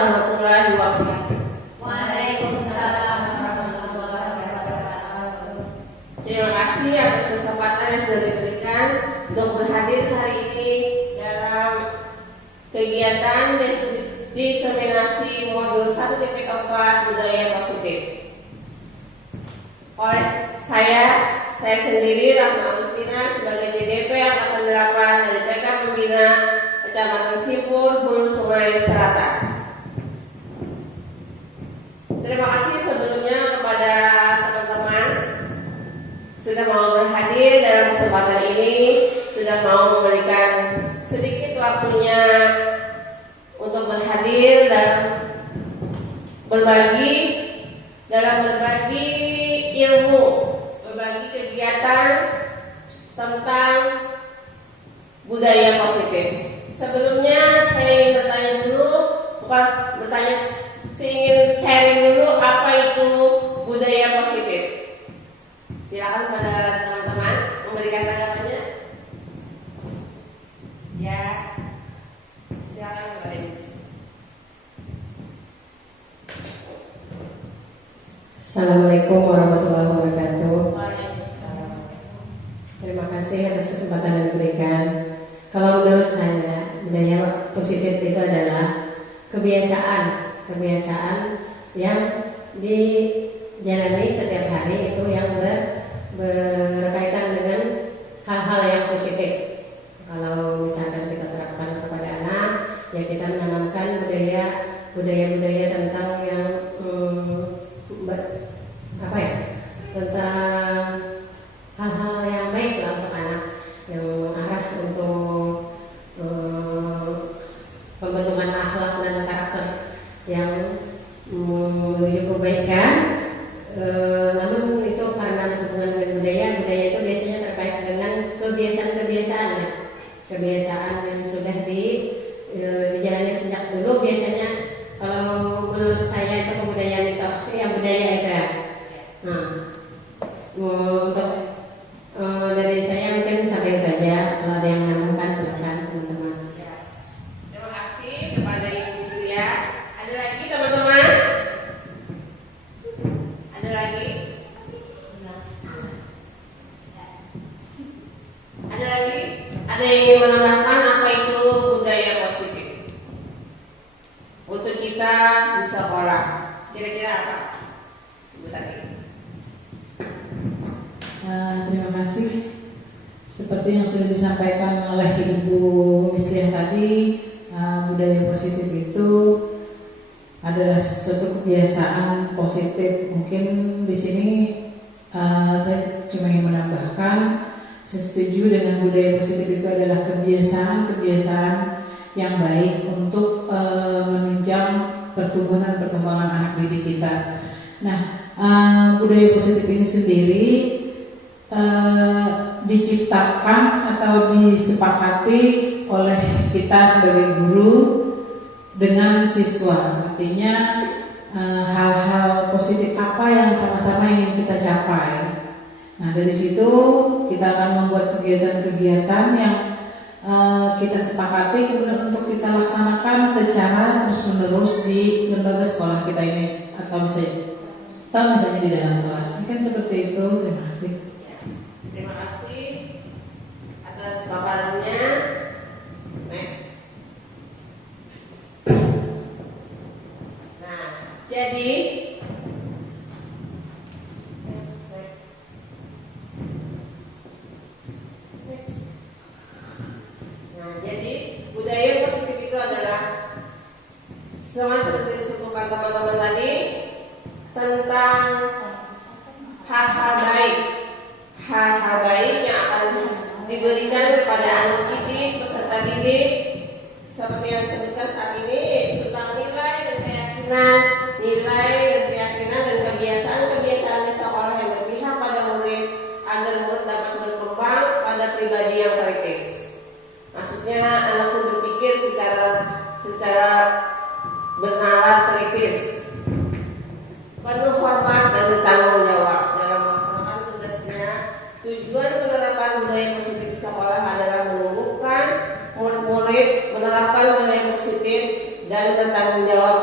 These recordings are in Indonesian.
warahmatullahi wabarakatuh. Waalaikumsalam warahmatullahi wabarakatuh. Terima kasih atas kesempatan yang sudah diberikan untuk berhadir hari ini dalam kegiatan diseminasi modul 1.4 budaya positif. Oleh saya sendiri Rahma Agustina sebagai DDP Angkatan 8 dari TK Pembina Kecamatan Simpur, Hulu Sungai Selatan. Terima kasih sebelumnya kepada teman-teman sudah mau berhadir dalam kesempatan ini, sudah mau memberikan sedikit waktunya untuk berhadir dan berbagi ilmu, berbagi kegiatan tentang budaya positif. Sebelumnya saya ingin bertanya dulu, saya ingin sharing dulu apa itu budaya positif. Silakan pada teman-teman memberikan tanggapannya. Ya, silakan kepada Ibu. Assalamualaikum warahmatullahi wabarakatuh. Terima kasih atas kesempatan yang diberikan. Kalau menurut saya, budaya positif itu adalah kebiasaan yang dijalani setiap hari itu yang berkaitan dengan hal-hal yang positif. Kalau misalkan kita terapkan kepada anak, ya kita menanamkan budaya-budaya tentang yang tentang hal-hal yang baik lah untuk anak, yang mengarah untuk pembentukan akhlak dan karakter yang menuju kebaikan. Namun itu karena hubungan dengan budaya itu biasanya terkait dengan kebiasaan yang sudah dijalani sejak dulu. Biasanya kalau menurut saya itu kebudayaan itu yang budaya itu ya. Nah, untuk dari saya mungkin sampai itu aja. Kalau ada yang menambahkan silakan teman-teman. Terima kasih kepada Ibu Surya. Ada lagi teman-teman? Ada lagi? Ada lagi? Ada yang ingin menambahkan apa itu budaya positif untuk kita di sekolah? Kira-kira apa? Ibu tadi. Terima kasih. Seperti yang sudah disampaikan oleh Ibu Misliah tadi, budaya positif itu adalah suatu kebiasaan positif. Mungkin di sini saya cuma ingin menambahkan, saya setuju dengan budaya positif itu adalah kebiasaan yang baik untuk menunjang perkembangan anak didik kita. Nah, budaya positif ini sendiri diciptakan atau disepakati oleh kita sebagai guru dengan siswa. Artinya hal-hal positif apa yang sama-sama ingin kita capai. Nah, dari situ kita akan membuat kegiatan-kegiatan yang kita sepakati kemudian untuk kita laksanakan secara terus-menerus di lembaga sekolah kita ini, atau misalnya di dalam kelas. Mungkin seperti itu. Terima kasih. Terima kasih atas paparannya. Nah, jadi budaya positif itu adalah sama seperti disebutkan teman-teman tadi tentang hal-hal baik yang akan diberikan kepada anak didik, peserta didik, seperti yang disebutkan saat ini tentang nilai dan keyakinan dan kebiasaan di sekolah yang berpihak pada murid agar murid dapat berkembang pada pribadi yang kritis. Maksudnya anak itu berpikir secara bernalar kritis, penuh hormat dan bertanggung jawab dalam melaksanakan tugasnya. Tujuan penerapan budaya positif di sekolah adalah menumbuhkan murid-murid menerapkan budaya positif dan bertanggung jawab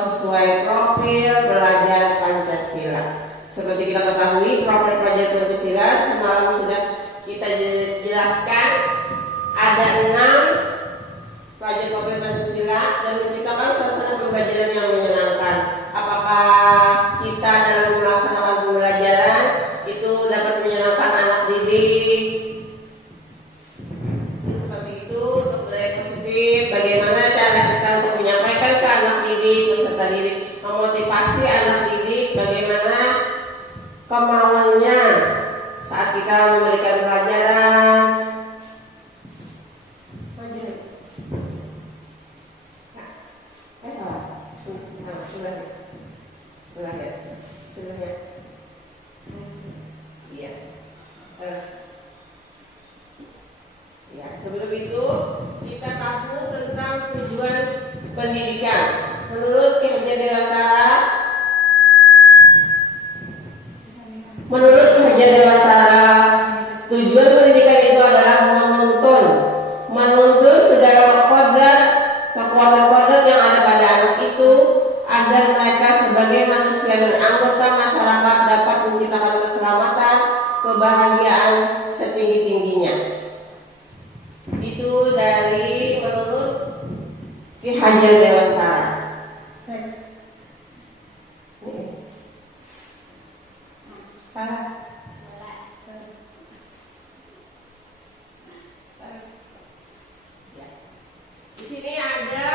pembelajaran yang menyenangkan. Apakah kita dalam melaksanakan pembelajaran itu dapat menyenangkan anak didik? Seperti itu untuk budaya positif. Bagaimana cara kita untuk menyampaikan ke anak didik, peserta didik, memotivasi anak didik, bagaimana kemauannya saat kita memberikan pelajaran. Sebelum itu kita kasih tentang tujuan pendidikan. Menurut Ki Hajar Dewantara, tujuan pendidikan itu adalah menuntun segala kodrat yang ada pada anak itu agar mereka sebagai manusia dan anggota masyarakat dapat menciptakan keselamatan, kebahagiaan setinggi-tingginya. Itu dari menurut Ki Hajar Dewantara. Di sini ada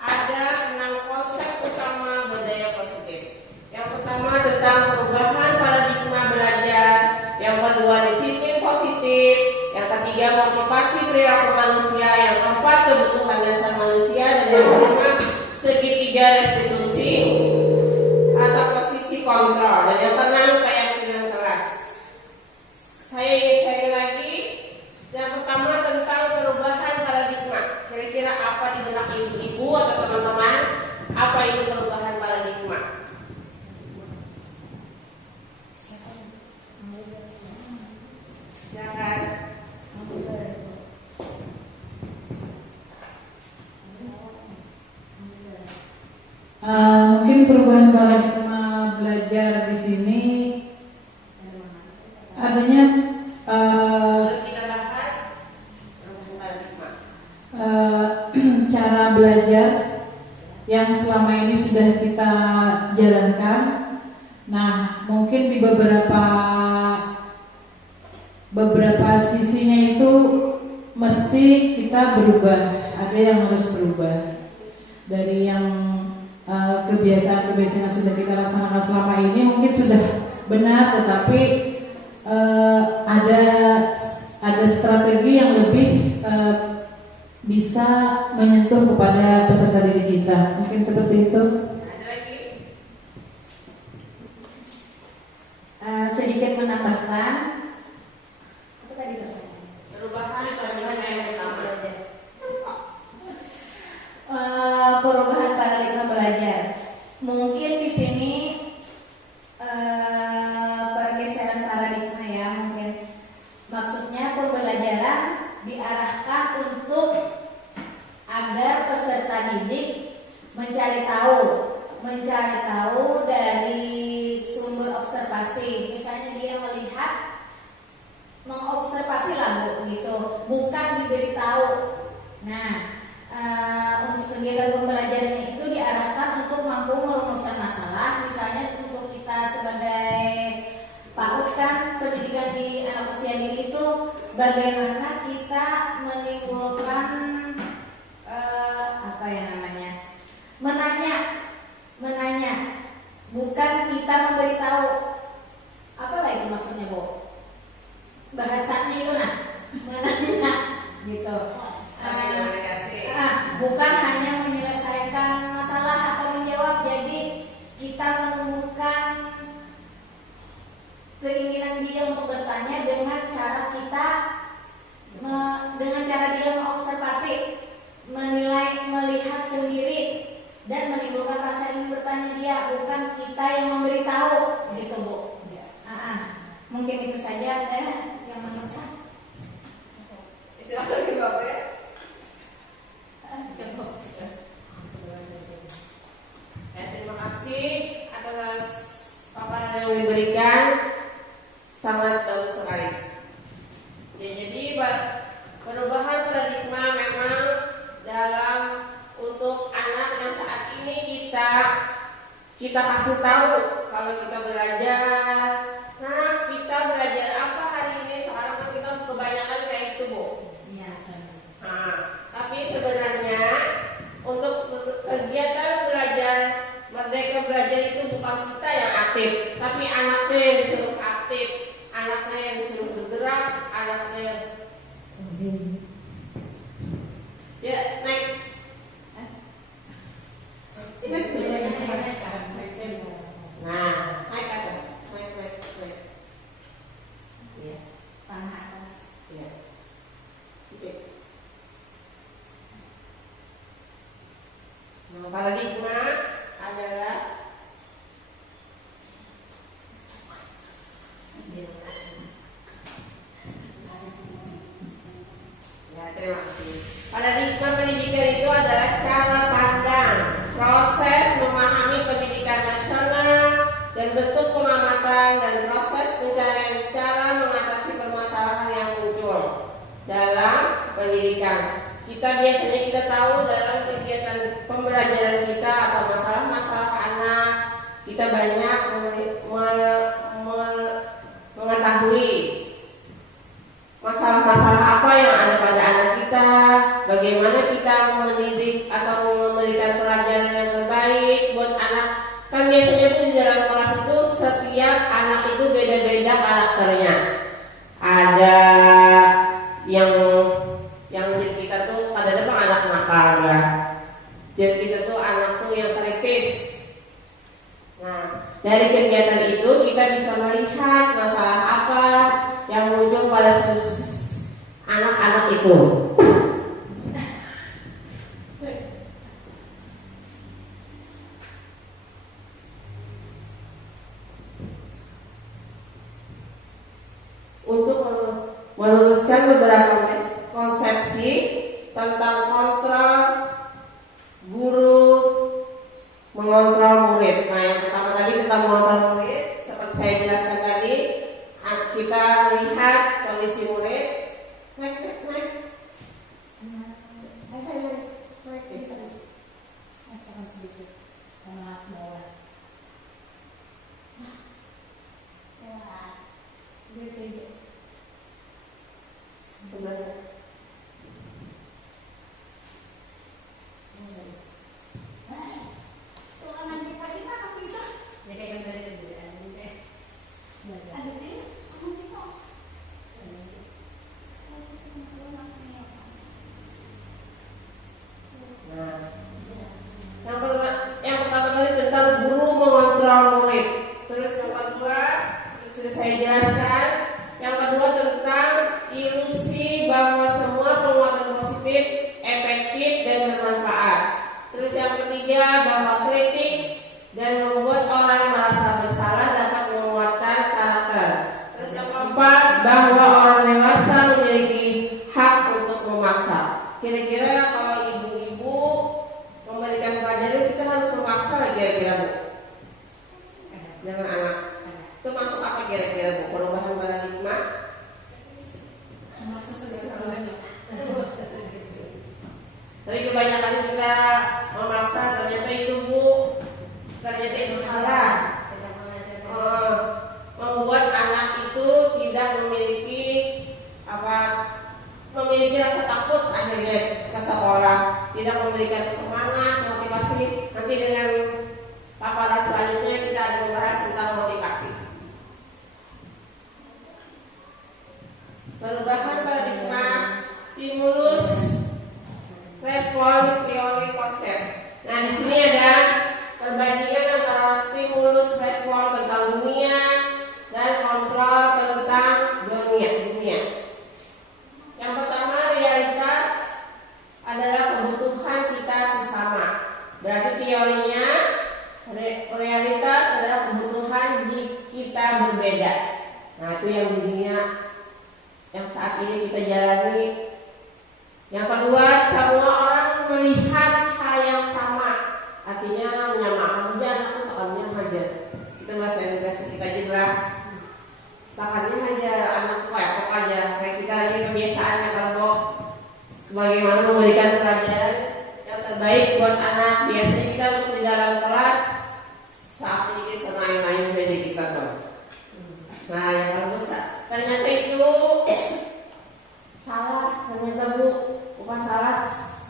6 konsep utama budaya positif. Yang pertama tentang perubahan paradigma belajar, yang kedua disiplin positif, yang ketiga motivasi perilaku manusia, yang keempat kebutuhan dasar manusia, dan yang kelima segitiga restitusi atau posisi kontrol, dan yang keenam keyakinan kelas. Saya ingin share lagi. Yang pertama tentang perubahan paradigma. Kira-kira apa di benak ibu-ibu atau teman-teman? Apa itu perubahan paradigma? Silakan. Mungkin perubahan paradigma belajar di sini adanya Kita bahas perubahan paradigma. cara belajar yang selama ini sudah kita jalankan. Nah, mungkin di beberapa sisinya itu mesti kita berubah. Ada yang harus berubah dari yang kebiasaan-kebiasaan yang sudah kita laksanakan selama ini mungkin sudah benar, tetapi ada strategi yang lebih bisa menyentuh kepada peserta didik kita. Mungkin seperti itu. Ada lagi? Sedikit menambahkan apa tadi Perubahan paradigma yang pertama. perubahan paradigma belajar. Mungkin di sini pergeseran paradigma ya, mungkin maksudnya pembelajaran diarahkan untuk agar peserta didik mencari tahu dari sumber observasi. Misalnya dia melihat, mengobservasi lah gitu, bukan diberitahu. Nah, untuk kegiatan pembelajaran itu diarahkan untuk mampu merumuskan masalah. Misalnya untuk kita sebagai PAUD kan, pendidikan di anak usia dini itu bagaimana kita menimbulkan menanya, bukan kita memberitahu. Apalah itu maksudnya, Bu? Bahasanya itu menanya gitu. Bukan hanya menyelesaikan masalah atau menjawab. Jadi kita menemukan keinginan dia untuk bertanya dengan cara dia mengobservasi, menilai, melihat sendiri, dan menimbulkan rasa ingin bertanya dia, bukan kita yang memberitahu gitu, Bu. Mungkin itu saja. Yang menurut Istilah lagi Bapak ya? Terima kasih atas paparan yang diberikan, sangat bagus sekali. Ya, jadi perubahan paradigma memang dalam untuk kita kasih tahu kalau kita belajar. Nah, kita belajar apa hari ini? Sekarang kan kita kebanyakan kayak itu, Bu. Iya, sama. Nah, tapi sebenarnya untuk kegiatan belajar Merdeka Belajar itu bukan kita yang aktif, tapi anaknya yang disuruh aktif, anaknya yang disuruh bergerak, anaknya. Ya, next. Nah, naik atas, naik. Ya, Tanah atas. ya. Oke. Nah, paradigma adalah ya, terima kasih. Paradigma pendidikan itu adalah cara pandang, proses memahami pendidikan nasional dan bentuk pengamatan dan proses pencarian cara mengatasi permasalahan yang muncul dalam pendidikan. Kita tahu dalam kegiatan pembelajaran kita atau masalah-masalah anak, kita banyak mengetahui masalah-masalah apa yang ada pada anak kita, bagaimana kita mendidik atau memberikan pelajaran yang terbaik buat anak. Kan biasanya tuh di dalam kelas itu setiap anak itu beda-beda karakternya. Ada yang menjadi kita tuh kadang-kadang anak nakal ya. Jadi kita tuh anak tuh yang kritis. Nah, dari kegiatan itu kita bisa melihat masalah apa yang muncul pada anak-anak itu. Untuk meluruskan beberapa konsepsi tentang kontrol guru mengontrol murid. Nah, yang pertama tadi tentang mengontrol murid, seperti saya jelaskan tadi, kita melihat kondisi murid. Naik. Sedikit. Tanah bawah. Sebenarnya. Yang pertama tadi tentang guru mengontrol murid. Terus yang kedua sudah saya jelaskan. Yang kedua tentang ilusi bahwa semua penguatan positif efektif dan bermanfaat. Terus yang ketiga bahwa kritik dan membuat orang merasa bersalah dapat menguatkan karakter. Terus yang keempat bahwa orang dewasa memiliki hak untuk memaksa. Kira-kira kalau ibu-ibu memberikan pelajaran kita harus memaksa kira-kira, Bu? Dengan anak. Itu masuk apa kira-kira, Bu? Perubahan paradigma? Tapi kebanyakan kita memaksa, ternyata itu, Bu, ternyata itu salah. Membuat anak itu tidak memiliki rasa takut akhirnya ke sekolah, tidak memberikan semangat, motivasi. Nanti dengan paparan selanjutnya kita akan membahas tentang motivasi. Perubahan paradigma, stimulus, respon, teori, konsep. Nah, di sini ada perbandingan antara stimulus, respon tentang dunia dan kontrol tentang dunia. Yang pertama, realitas adalah kebutuhan kita sesama. Berarti teorinya realitas adalah kebutuhan kita berbeda. Nah, itu yang dunia yang saat ini kita jalani. Yang kedua, semua orang melihat hal yang sama. Artinya menyamakan aja, anak takannya aja. Kita bahasa Indonesia kita jelas. Takannya aja, anak kok aja. Kayak kita ini kebiasaannya kalau bagaimana memberikan pelajaran yang terbaik baik buat anak. Biasanya kita untuk di dalam kelas saat ini sama yang lain beda kita tuh. Nah, yang bagus ternyata itu salah, ternyata Bu, bukan salah,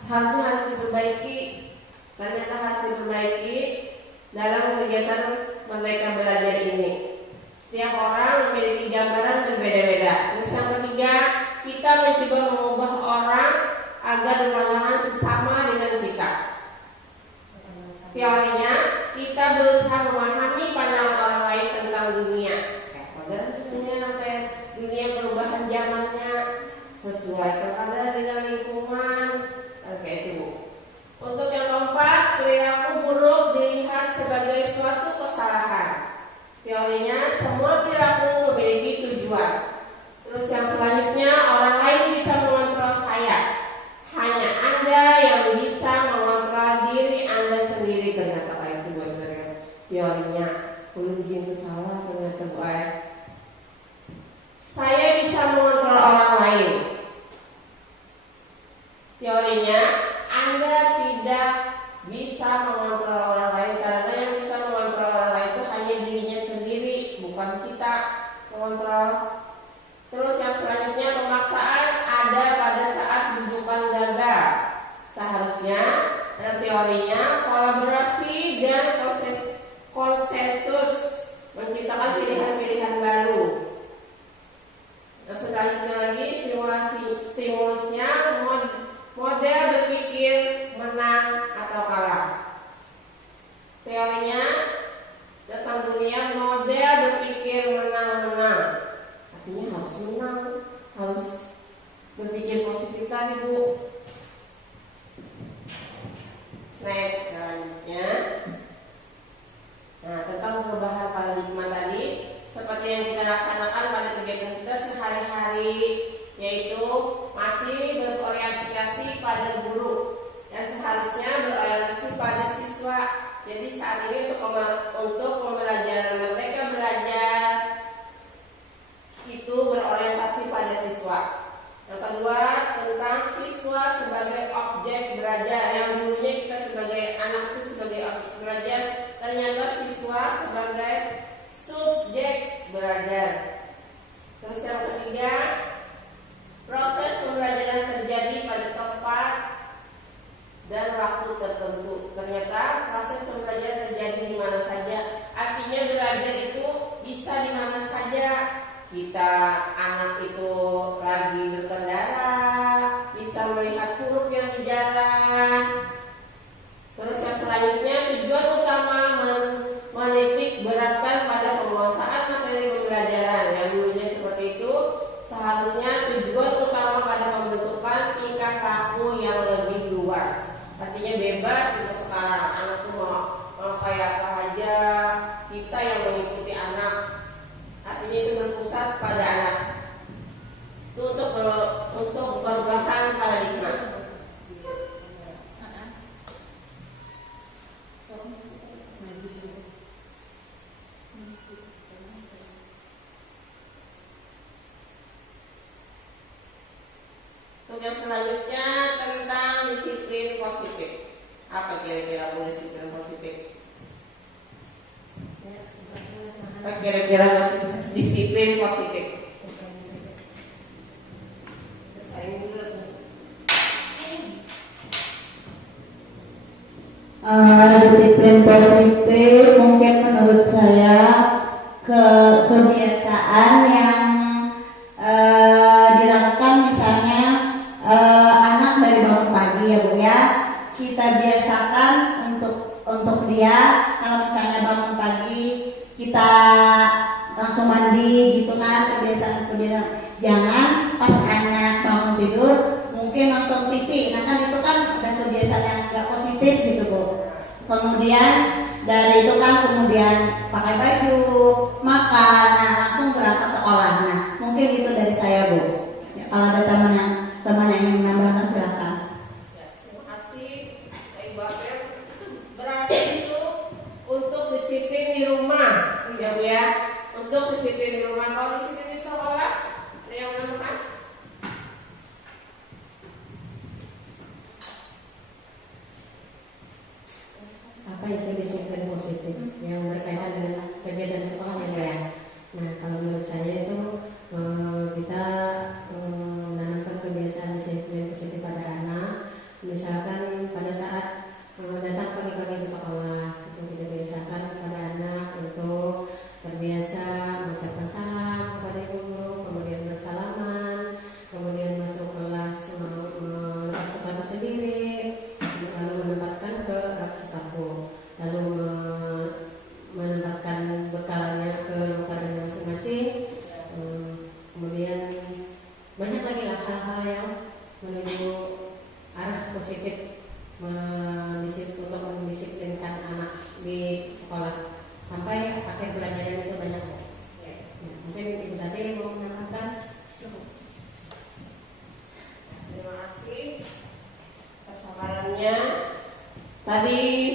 harus diperbaiki. Ternyata harus diperbaiki dalam kegiatan Merdeka Belajar ini. Setiap orang memiliki gambaran berbeda-beda. Terus yang ketiga, kita mencoba mengubah orang agar berpandangan sesama dengan kita. Teorinya, kita berusaha memahami pandangan orang lain tentang dunia. Padahal misalnya dunia perubahan zamannya sesuai kepada dengan lingkungan, kayak itu. Untuk yang keempat, perilaku buruk dilihat sebagai suatu kesalahan. Teorinya, semua perilaku memiliki tujuan. Terus yang selanjutnya, orang lain bisa mengontrol saya. Hanya Anda yang bisa mengontrol diri Anda sendiri. Ternyata itu buat teorinya. Belum bikin salah ternyata buat. Saya bisa mengontrol orang lain. Teorinya, Anda tidak bisa mengontrol orang lain karena yang bisa mengontrol orang lain itu hanya dirinya sendiri, bukan kita mengontrol. Terus yang selanjutnya, pemaksaan ada pada saat rujukan gagal. Seharusnya dalam teorinya kolaborasi dan konsensus menciptakan pilihan-pilihan baru. Yang selanjutnya lagi, stimulusnya model berpikir menang atau kalah. Teorinya datang dunia model berpikir menang-menang. Artinya harus menang, harus berpikir positif tadi Bu. Next, selanjutnya. Nah, tentang perubahan paradigma tadi, seperti yang kita laksanakan pada kegiatan kita sehari-hari, yaitu masih berorientasi pada guru dan seharusnya berorientasi pada siswa. Jadi saat ini untuk pembelajaran Merdeka Belajar itu berorientasi pada siswa. Yang kedua, tentang siswa sebagai objek belajar. Yang dulunya kita sebagai anak itu sebagai objek belajar, ternyata siswa sebagai subjek belajar. Terus yang ketiga, proses pembelajaran terjadi pada tempat dan waktu tertentu. Ternyata proses pembelajaran terjadi di mana saja. Artinya belajar itu bisa di mana saja. Kita anak itu lagi berkendara, bisa melihat huruf yang di jalan. Terus yang selanjutnya, tujuan utama menitik beratkan pada penguasaan materi pembelajaran. Yang dulunya seperti itu, seharusnya tujuan utama pada pembentukan tingkah laku yang lebih luas. Artinya bebas untuk sekarang, anak itu mau kayak apa aja, kita yang mengikuti anak. Artinya itu berpusat pada anak. Itu untuk perubahan paradigma. Untuk yang selanjutnya tentang disiplin positif. Apa kira-kira disiplin positif? Apa kira-kira disiplin positif? Disiplin positif mungkin menurut saya kebiasaan yang dilakukan misalnya anak dari bangun pagi ya Bu ya, kita biasakan untuk dia kalau misalnya bangun pagi kita langsung mandi gitu kan, kebiasaan jangan pas anak bangun tidur mungkin nonton TV, nah kan itu kan udah kebiasaan yang gak positif gitu Bu. Kemudian dari itu kan kemudian pakai baju, makan, nah langsung berangkat sekolah. Nah mungkin itu dari saya Bu. Ya, kalau ada teman yang ingin menambahkan silakan. Terima kasih Ibu Abel. Berarti itu untuk disiplin di rumah, ya Bu ya. Untuk disiplin di rumah, kalau disiplin di sekolah, ada yang menambahkan?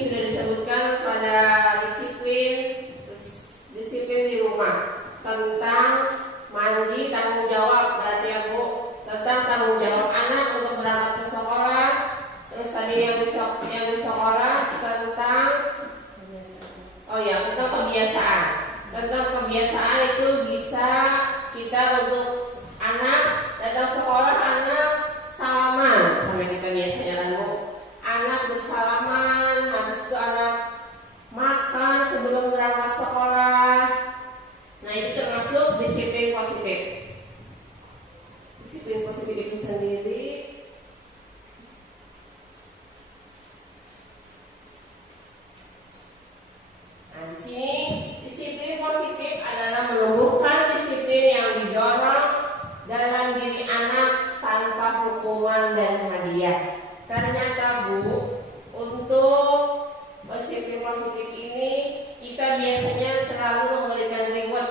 sudah disebutkan pada disiplin di rumah tentang mandi, tanggung jawab berarti ya Bu, tentang tanggung jawab anak untuk berangkat ke sekolah. Terus tadi yang di sekolah tentang tentang kebiasaan. Tentang kebiasaan itu bisa kita untuk anak datang sekolah, anak salaman sampai kita biasanya kan Bu. Anak bersalaman, habis itu anak makan sebelum berangkat sekolah. Nah itu termasuk disiplin positif. Disiplin positif itu sendiri di sini disiplin positif adalah menumbuhkan disiplin yang didorong dalam diri anak tanpa hukuman dan hadiah. Ternyata Bu, untuk disiplin positif ini kita biasanya selalu memberikan reward.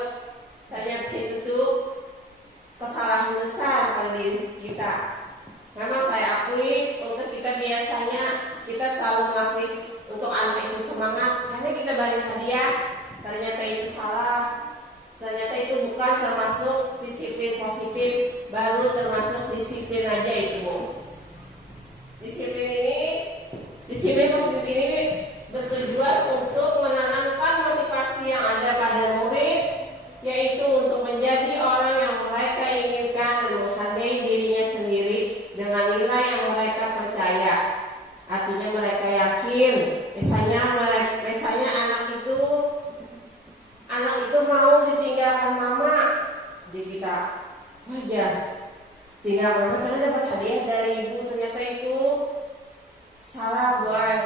Ternyata itu tuh kesalahan besar bagi diri kita. Memang saya akui untuk kita biasanya kita selalu ngasih untuk anak itu semangat karena kita beri hadiah. Ternyata itu salah. Ternyata itu bukan termasuk disiplin positif, baru termasuk disiplin aja itu Bu. Disiplin positif ini bertujuan untuk menanamkan motivasi yang ada pada murid, yaitu untuk menjadi orang yang mereka inginkan dan menghargai dirinya sendiri dengan nilai yang mereka percaya. Artinya mereka yakin, misalnya anak itu mau ditinggalkan mama, jadi kita wajar tinggalkan mama karena dapat hadiah dari ibu. Ternyata itu salah buat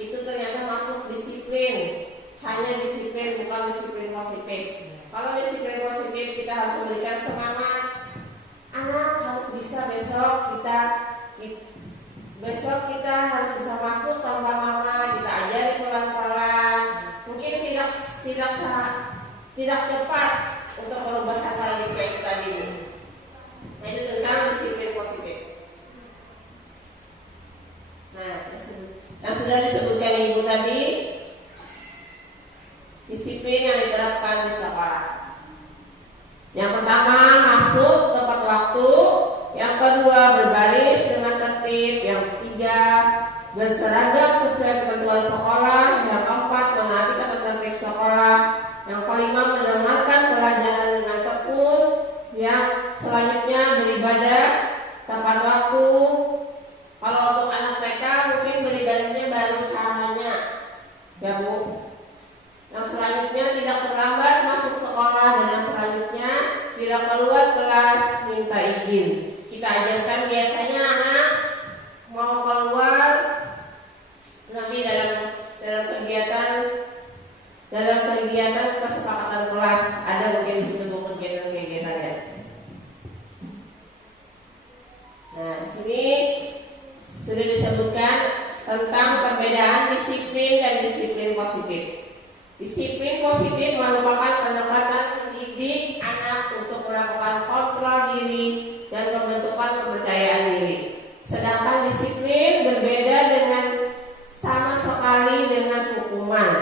itu, ternyata masuk disiplin, hanya disiplin bukan disiplin positif. Kalau disiplin positif kita harus memberikan semangat, anak harus bisa besok kita harus bisa masuk tanpa mama, kita ajari pelan-pelan. Mungkin tidak cepat untuk merubah hal itu tadi. Nah itu tentang disiplin positif. Nah yang sudah disebutkan Ibu tadi, disiplin yang diterapkan di sekolah. Yang pertama, masuk tepat waktu. Yang kedua, berbaris dengan tertib. Yang ketiga, berseragam sesuai ketentuan sekolah. Yang keempat, menaati tata tertib sekolah. Yang kelima, mendengarkan pelajaran dengan tekun. Yang selanjutnya, beribadah tepat waktu. Kalau untuk anak TK mungkin beribadahnya baru caranya, ya Bu. Yang selanjutnya tidak terlambat masuk sekolah, dan yang selanjutnya tidak keluar kelas minta izin. Kita ajarkan biasanya anak mau keluar nanti dalam kegiatan kesepakatan kelas ada mungkin di situ kegiatan-kegiatannya. Nah di sini sudah disebutkan tentang perbedaan disiplin dan disiplin positif. Disiplin positif merupakan pendekatan mendidik anak untuk melakukan kontrol diri dan pembentukan kepercayaan diri. Sedangkan disiplin berbeda dengan sama sekali dengan hukuman.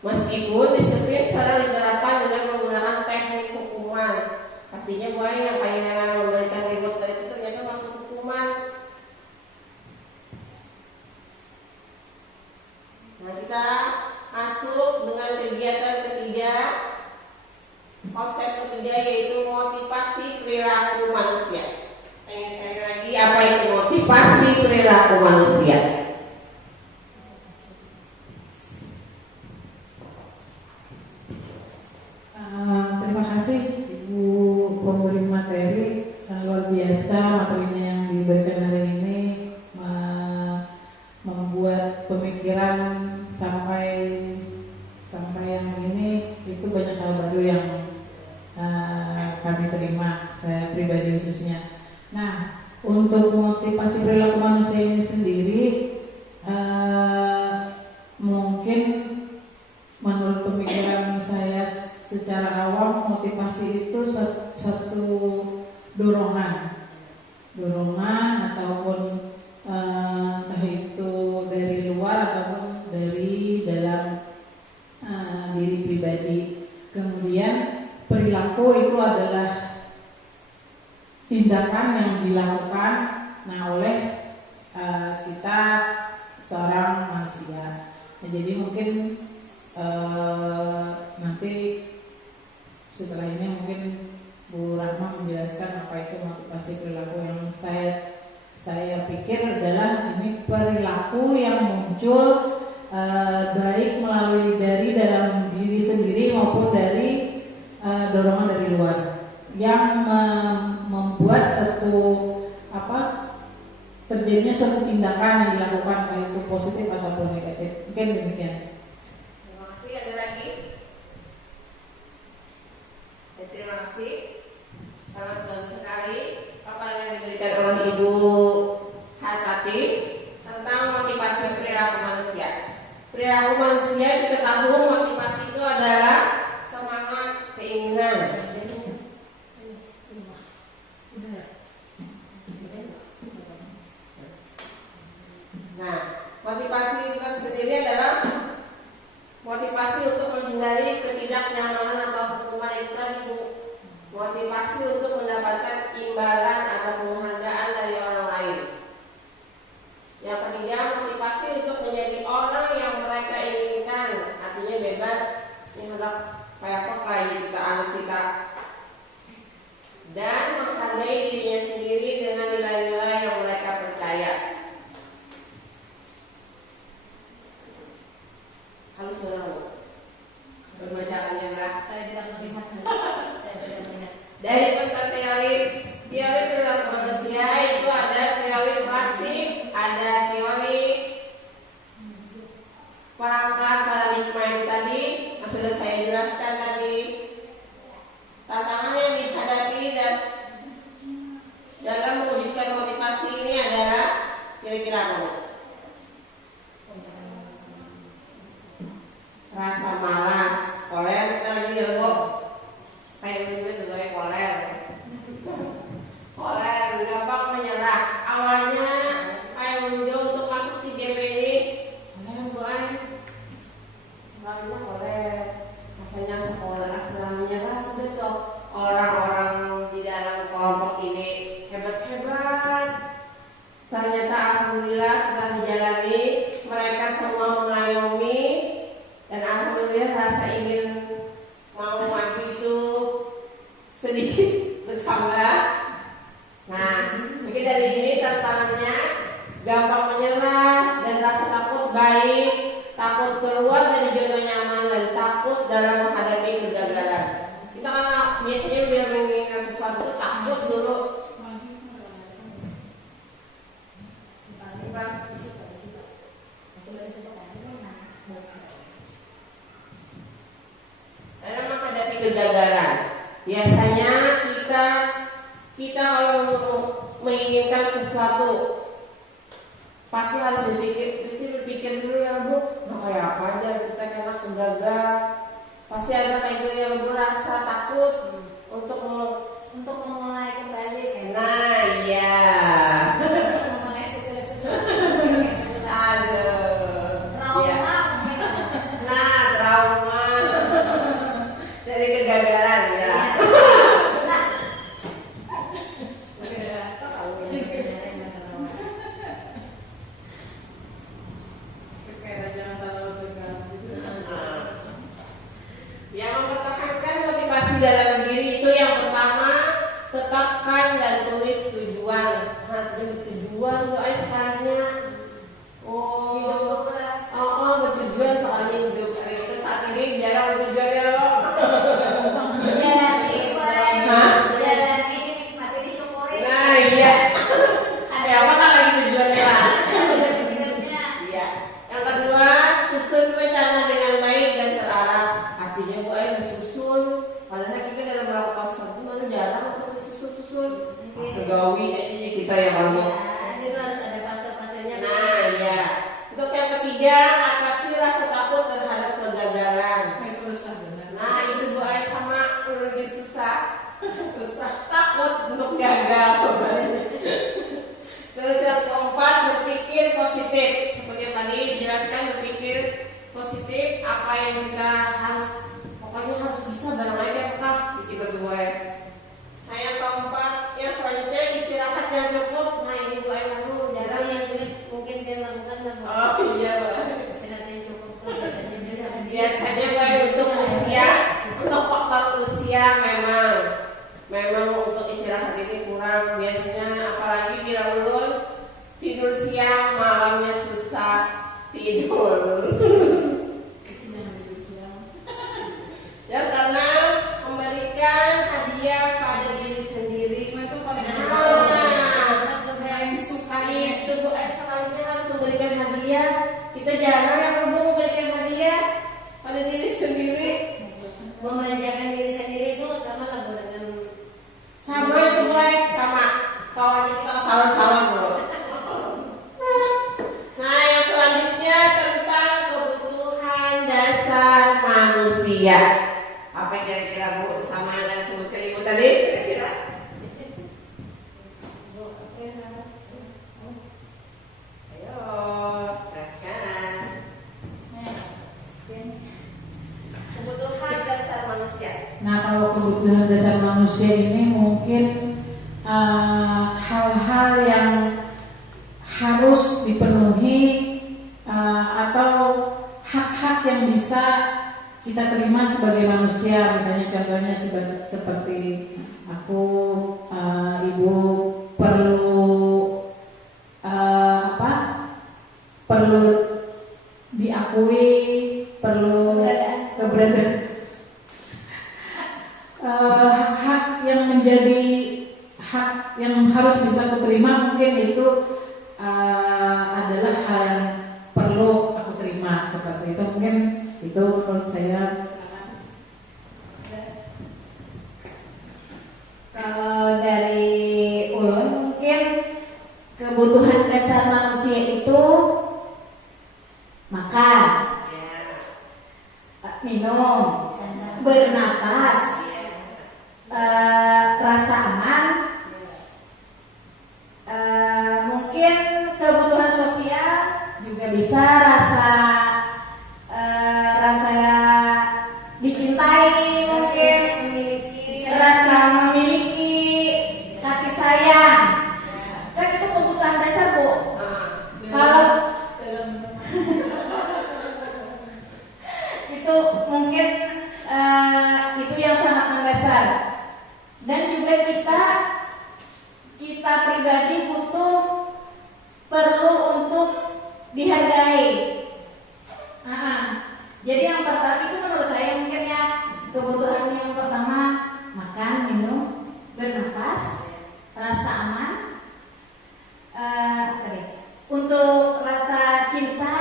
Meskipun disiplin sering diterapkan dengan menggunakan teknik hukuman. Artinya bukan yang kayak memberikan reward itu ternyata masuk hukuman. Nah kita masuk dengan kegiatan ketiga, konsep ketiga yaitu motivasi perilaku manusia. Saya lagi apa itu motivasi perilaku manusia? Terima kasih Ibu pemberi materi, luar biasa materinya yang diberikan hari ini, membuat pemikiran sampai yang ini itu banyak hal baru yang kami terima, saya pribadi khususnya. Nah, untuk motivasi perilaku manusia ini sendiri mungkin menurut pemikiran saya secara awam, motivasi itu satu dorongan ataupun entah itu dari luar ataupun dari tindakan yang dilakukan oleh kita seorang manusia. Nah, jadi mungkin nanti setelah ini mungkin Bu Rahma menjelaskan apa itu motivasi perilaku. Yang saya pikir adalah ini perilaku yang muncul baik melalui dari dalam diri sendiri maupun dari dorongan dari luar yang membuat terjadinya suatu tindakan yang dilakukan, baik itu positif ataupun negatif. Mungkin demikian. Terima kasih. Ada lagi? Ya, terima kasih. Sangat bagus sekali paparan yang diberikan oleh Ibu Hartati tentang motivasi perilaku manusia. Perilaku manusia kita tahu motivasi itu adalah semangat, keinginan. Nah, motivasi itu sendiri adalah motivasi untuk menghindari ketidaknyamanan atau hukuman itu tadi, Bu. Motivasi untuk mendapatkan imbalan atau penghargaan dari orang lain. Yang ketiga, motivasi untuk menjadi orang yang mereka inginkan, artinya bebas menganggap kayak apa kayak kita anak kita, dan menghargai dirinya sendiri dengan nilai-nilai yang mereka percaya. Harus berbacaannya lah. Saya tidak melihat. Dari peta teori perilaku manusia itu ada teori klasik, ada teori perangkat paradigma yang tadi yang sudah saya jelaskan tadi. Tantangan yang dihadapi dan dalam mewujudkan motivasi ini adalah kira-kira apa? Rasa malas, koler kita lagi ya Bu. Kayak begini juga ya koler, gampang menyerah. Awalnya kayak Unjo untuk masuk di DP ini, sebenarnya koler, rasanya sekolah asal menyerah sudah tuh. Orang-orang di dalam kelompok ini hebat-hebat. Ternyata alhamdulillah setelah dijalani, mereka semua mengayomi. Dan alhamdulillah rasa ingin mau maju itu sedikit bertambah. Nah, mungkin dari ini tantangannya gampang menyerah dan rasa takut baik, takut keluar dari zona nyaman dan takut dalam menghadapi kegagalan. Kita karena biasanya bila menginginkan sesuatu takut dulu. Dalam menghadapi kegagalan, biasanya kita kalau menginginkan sesuatu pasti harus berpikir dulu ya Bu, kayak apa aja kita kena kegagal. Pasti ada kayak gitu yang Bu rasa takut untuk memulai kembali kan. Nah, iya. Memulai segala sesuatu. Trauma dari kegagalan ya. Yang mempertahankan motivasi dalam diri itu yang pertama, tetapkan dan tulis tujuan. Tujuan doa sekarangnya. Bertujuan soalnya hidup kita saat ini jarang bertujuan ya loh. Jalan ini mati disyukuri. Nah iya. Ada apa kan lagi tujuannya lah. Iya. Yang kedua, susun rencana dengan baik dan terarah. Artinya Bu ayo disusun. Padahal kita dalam melakukan sesuatu mana jarang untuk disusun. Segawi aja kita ya kamu. Itu harus ada fase-fasenya. Nah iya. Untuk yang ketiga, atasi rasa takut terhadap kegagalan. Nah itu Bu Ais sama lebih susah takut untuk gagal. Terus yang keempat, berpikir positif. Seperti yang tadi dijelaskan, berpikir positif. Apa yang kita pokoknya harus bisa barang aja kah kita tuh. Nah yang keempat, yang selanjutnya yang cukup. Nah ini Bu Aiman Jarang yang sulit mungkin dia lakukan dan Oh iya Bu. sehat yang cukup tuh biasanya dia sama dia. Biasanya Bu untuk usia, untuk faktor usia memang untuk istirahat ini kurang. Biasanya apalagi bila ulun tidur siang, malamnya susah tidur. Ya karena memberikan hadiah pada diri sendiri itu paling suka itu Bu. Selalunya harus memberikan hadiah. Kita jarang yang memberikan hadiah pada diri sendiri. Memanjakan diri sendiri itu sama lah Bu dengan Sama itu baik sama kawannya kita salah-salah bro. Nah yang selanjutnya tentang kebutuhan dasar manusia. Apa kira-kira Bu sama yang saya sebutkan Ibu tadi? Kira-kira? Ayo, silakan. Kebutuhan dasar manusia. Nah, kalau kebutuhan dasar manusia ini mungkin hal-hal yang harus dipenuhi atau hak-hak yang bisa kita terima sebagai manusia. Misalnya contohnya seperti aku, ibu perlu diakui, perlu keberadaan hak yang menjadi hak yang harus bisa aku terima, mungkin itu adalah hal yang perlu aku terima seperti itu. Mungkin itu menurut saya. Kalau dari ulun mungkin kebutuhan dasar manusia itu makan, minum, bernapas, rasa aman, mungkin kebutuhan sosial juga bisa rasa dicintai, mungkin rasa memiliki kasih sayang, kan itu kebutuhan dasar Bu. Kalau itu mungkin itu yang sangat mendasar. Dan juga kita pribadi perlu untuk dihargai. Jadi yang pertama itu menurut saya mungkin ya kebutuhan yang pertama makan, minum, bernapas, rasa aman, untuk rasa cinta,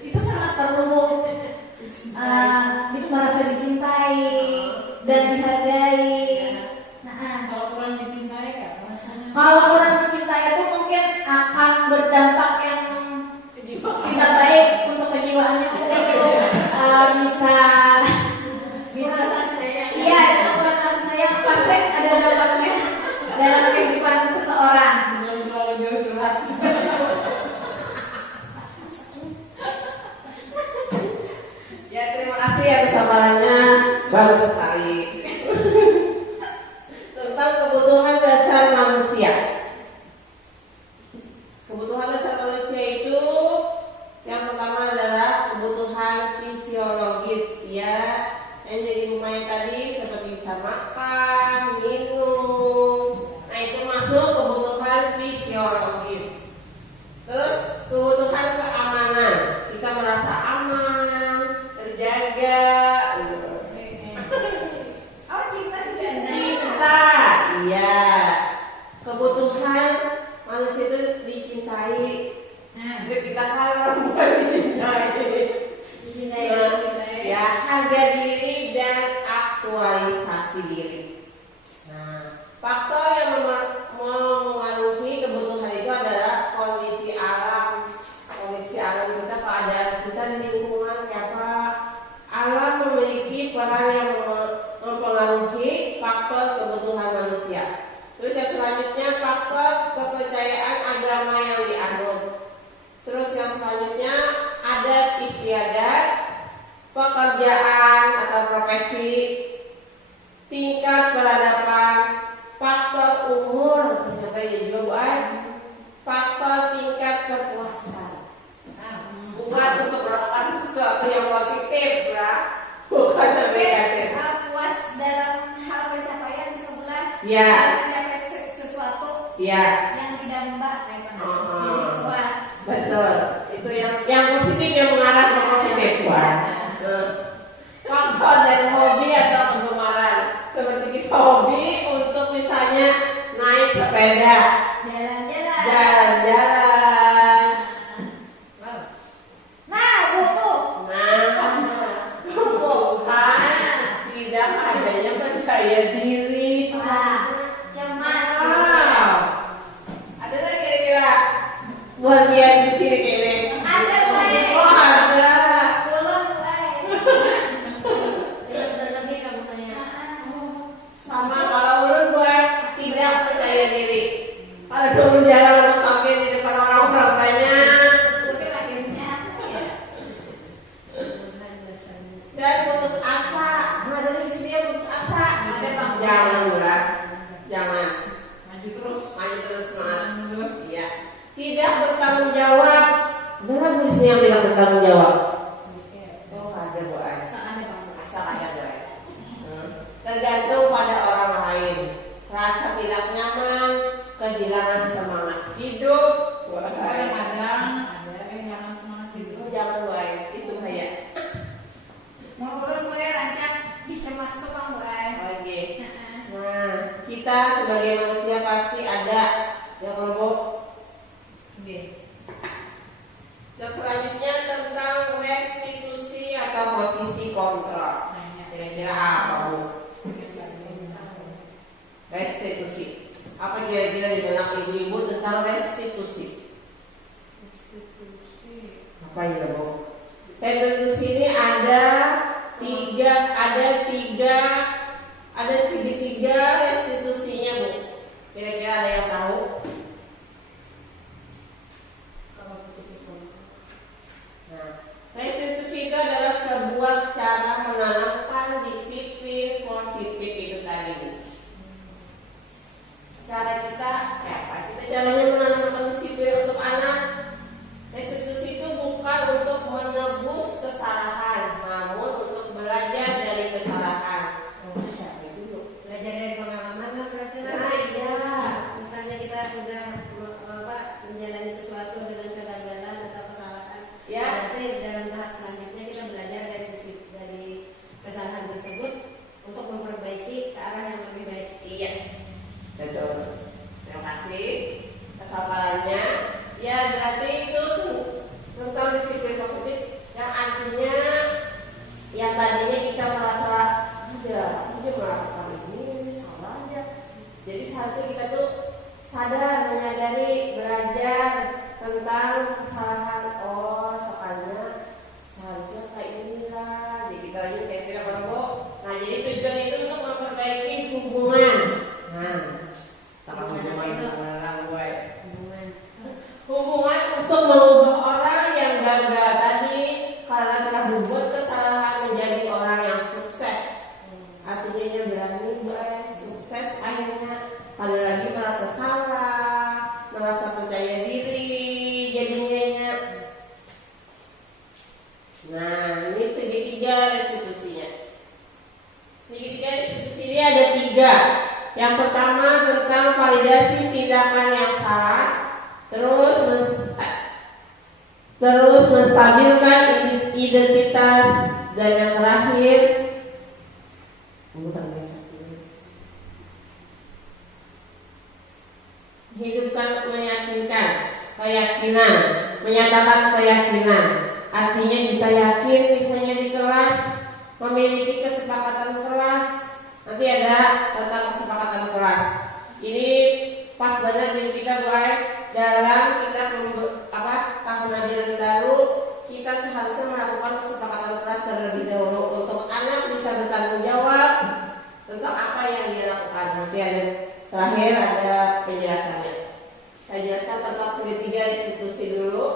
itu sangat perlu. Itu merasa dicintai dan dihargai. Kalau kurang dicintai kan rasanya. Kalau orang mencintai itu mungkin akan berdampak yang tidak baik untuk kejiwaannya, mungkin itu bisa iya, itu kurang kasih sayang pasti ada dampaknya dalam kehidupan seseorang. Ya terima kasih atas amalannya, bagus sekali. Tentang kebutuhan dasar manusia. Kebutuhan dasar manusia itu yang pertama adalah kebutuhan fisiologis, ya. Yang jadi rumahnya tadi seperti bisa makan, minum. Nah itu masuk kebutuhan fisiologis. Terus kebutuhan keamanan, kita merasa aman, terjaga. Cinta, iya. Kebutuhan manusia itu dicintai. Kita kalau bukan dicintai. Ya, harga diri dan aktualisasi diri. Nah, faktor yang memenuhi kebutuhan itu adalah kondisi alam. Kondisi alam kita, keadaan kita di lingkungan apa. Alam memiliki peran yang mempengaruhi faktor kebutuhan manusia. Terus yang selanjutnya faktor kepercayaan agama yang dianut. Terus yang selanjutnya adat istiadat, pekerjaan atau profesi, tingkat peradaban, faktor yang positif lah, bukan yang negatif. Puas dalam hal pencapaian di sebulan. Ya. Mencapai sesuatu Ya, yang tidak mbak kayak Oh. jadi puas. betul. Itu yang positif, yang mengarah ke positif. Wah. Faktor dan hobi atau kegemaran. Seperti kita hobi untuk misalnya naik sepeda, Jalan-jalan. jalan-jalan. Nah, buku. Nah, bukan tidak adanya percaya diri. Wah, cemas. Wow. Ada nggak kira-kira buat lihat di sini kayaknya? Ada, Boy. Oh, ada. Belum, Boy. Jelas dan lebih kamu tanya. Sama kalau ulun gue tidak percaya diri. Kalau dulu jalan pakai di depan orang-orang banyak Tapi akhirnya ya. dan putus asa. Nah, dari sini yang putus asa. Ada, Bang. Jangan murah, jangan. Maju terus. Maju terus semangat. Iya. Tidak bertanggung jawab. Benar di sini yang bilang bertanggung jawab. Oh, ada Bu Ai. Asal ada, Bang. Asal ada Bu Ai. Tergantung pada orang lain. Rasa tidak nyaman, kehilangan semangat hidup. Wah, Kadang-kadang ada yang semangat itu jangan Bu Ai. Itu kayak mau mulai rancang dicemas tuh Bang Boy. oke. Nah, kita sebagai manusia pasti ada ya kelompok. Yang selanjutnya tentang restitusi atau posisi kontrol. Kira-kira apa Bu? Restitusi. Apa kira-kira di benak ibu-ibu tentang restitusi? Apa ya Bu? Restitusi ini ada segitiga restitusinya Bu. Kira-kira ada yang tahu? Nah, restitusi itu adalah sebuah cara menanamkan disiplin positif itu tadi Bu. Cara kita apa? Kita caranya menanamkan disiplin untuk anak. Restitusi itu bukan untuk menebus kesalahan, namun untuk belajar dari kesalahan. Belajar dari pengalaman lah berarti lah. Nah, iya. Misalnya kita sudah menjalani sesuatu dengan kegagalan atau kesalahan, Ya. berarti dalam tahap selanjutnya kita belajar dari kesalahan tersebut untuk memperbaiki ke arah yang lebih baik. Iya. Betul. Terima kasih atas paparannya. Ya, berarti itu tentang disiplin positif yang artinya yang tadinya kita merasa aja melakukan ini salah aja. Jadi seharusnya kita tuh sadar, menyadari, belajar tentang kesalahan. Oh, sekalinya seharusnya kayak inilah. Jadi kita lagi kayak tidak perlu. Nah, jadi tujuan itu untuk memperbaiki hubungan. Nah, hubungan untuk mengubah orang yang gagal tadi karena telah berbuat kesalahan menjadi orang yang sukses. Artinya dia berani buat sukses akhirnya kalau lagi merasa salah, merasa percaya diri jadinya. Nah, ini segitiga restitusinya. Segitiga restitusi ini ada 3. Yang pertama tentang validasi tindakan yang salah, terus menstabilkan identitas, dan yang terakhir hidupkan menyatakan keyakinan. Artinya kita yakin misalnya di kelas memiliki kesepakatan kelas. Nanti ada tentang kesepakatan kelas. Ini pas banget di kita buat dalam kita tahun ajaran baru, kita seharusnya melakukan kesepakatan kelas terlebih dahulu untuk anak bisa bertanggung jawab tentang apa yang dia lakukan. Nanti ada terakhir ada penjelasannya. Saya jelaskan tentang segitiga restitusi dulu.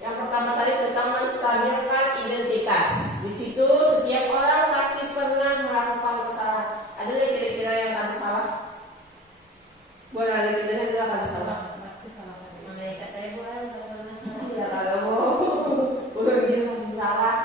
Yang pertama tadi tentang menstabilkan identitas. Di situ setiap orang pasti pernah melakukan kesalahan. Ada nggak kira-kira yang tadi salah? Boleh ada kita yang bilang tadi salah. Pasti salah. Malaikat saya bukan kalau nggak salah. Ya kalau udah gitu masih salah.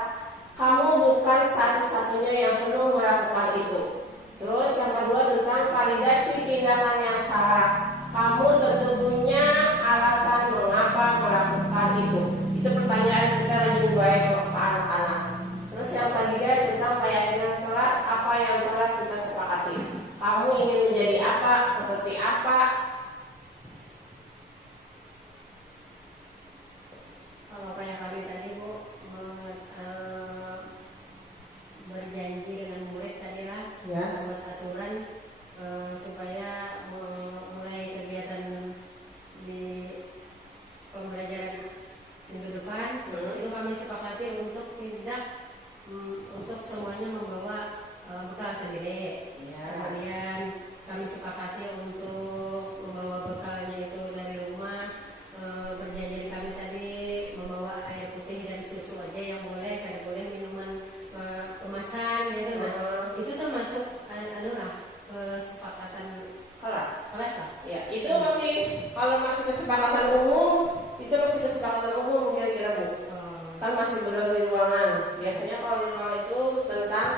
biasanya kalau di ruang itu tentang,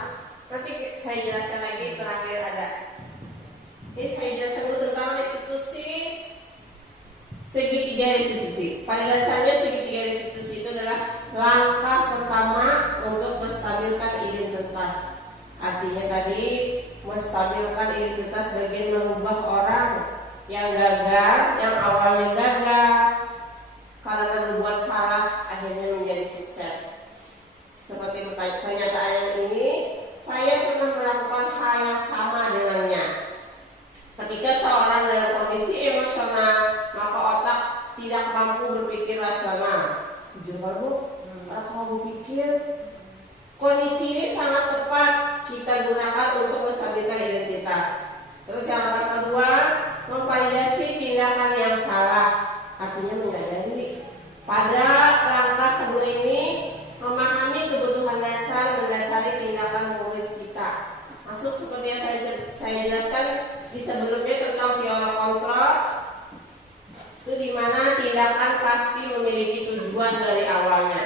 nanti saya jelaskan lagi terakhir ada. Ini saya jelaskan dulu tentang restitusi segitiga restitusi. Pada dasarnya segitiga restitusi itu adalah langkah pertama untuk menstabilkan identitas. Artinya tadi menstabilkan identitas bagian mengubah orang yang gagal, yang awalnya gagal karena berbuat salah akhirnya menjadi sukses. Seperti pernyataan yang ini, saya pernah melakukan hal yang sama dengannya. Ketika seorang dalam kondisi emosional, maka otak tidak mampu berpikir rasional. Jujur Bu, kalau berpikir kondisi ini sangat tepat kita gunakan untuk menstabilkan identitas. Terus yang kedua, memvalidasi tindakan yang salah. Artinya menyadari. Pada langkah kedua ini, memahami kebutuhan dasar mendasari tindakan murid kita. Masuk seperti yang saya jelaskan di sebelumnya tentang teori kontrol. Itu dimana tindakan pasti memiliki tujuan dari awalnya.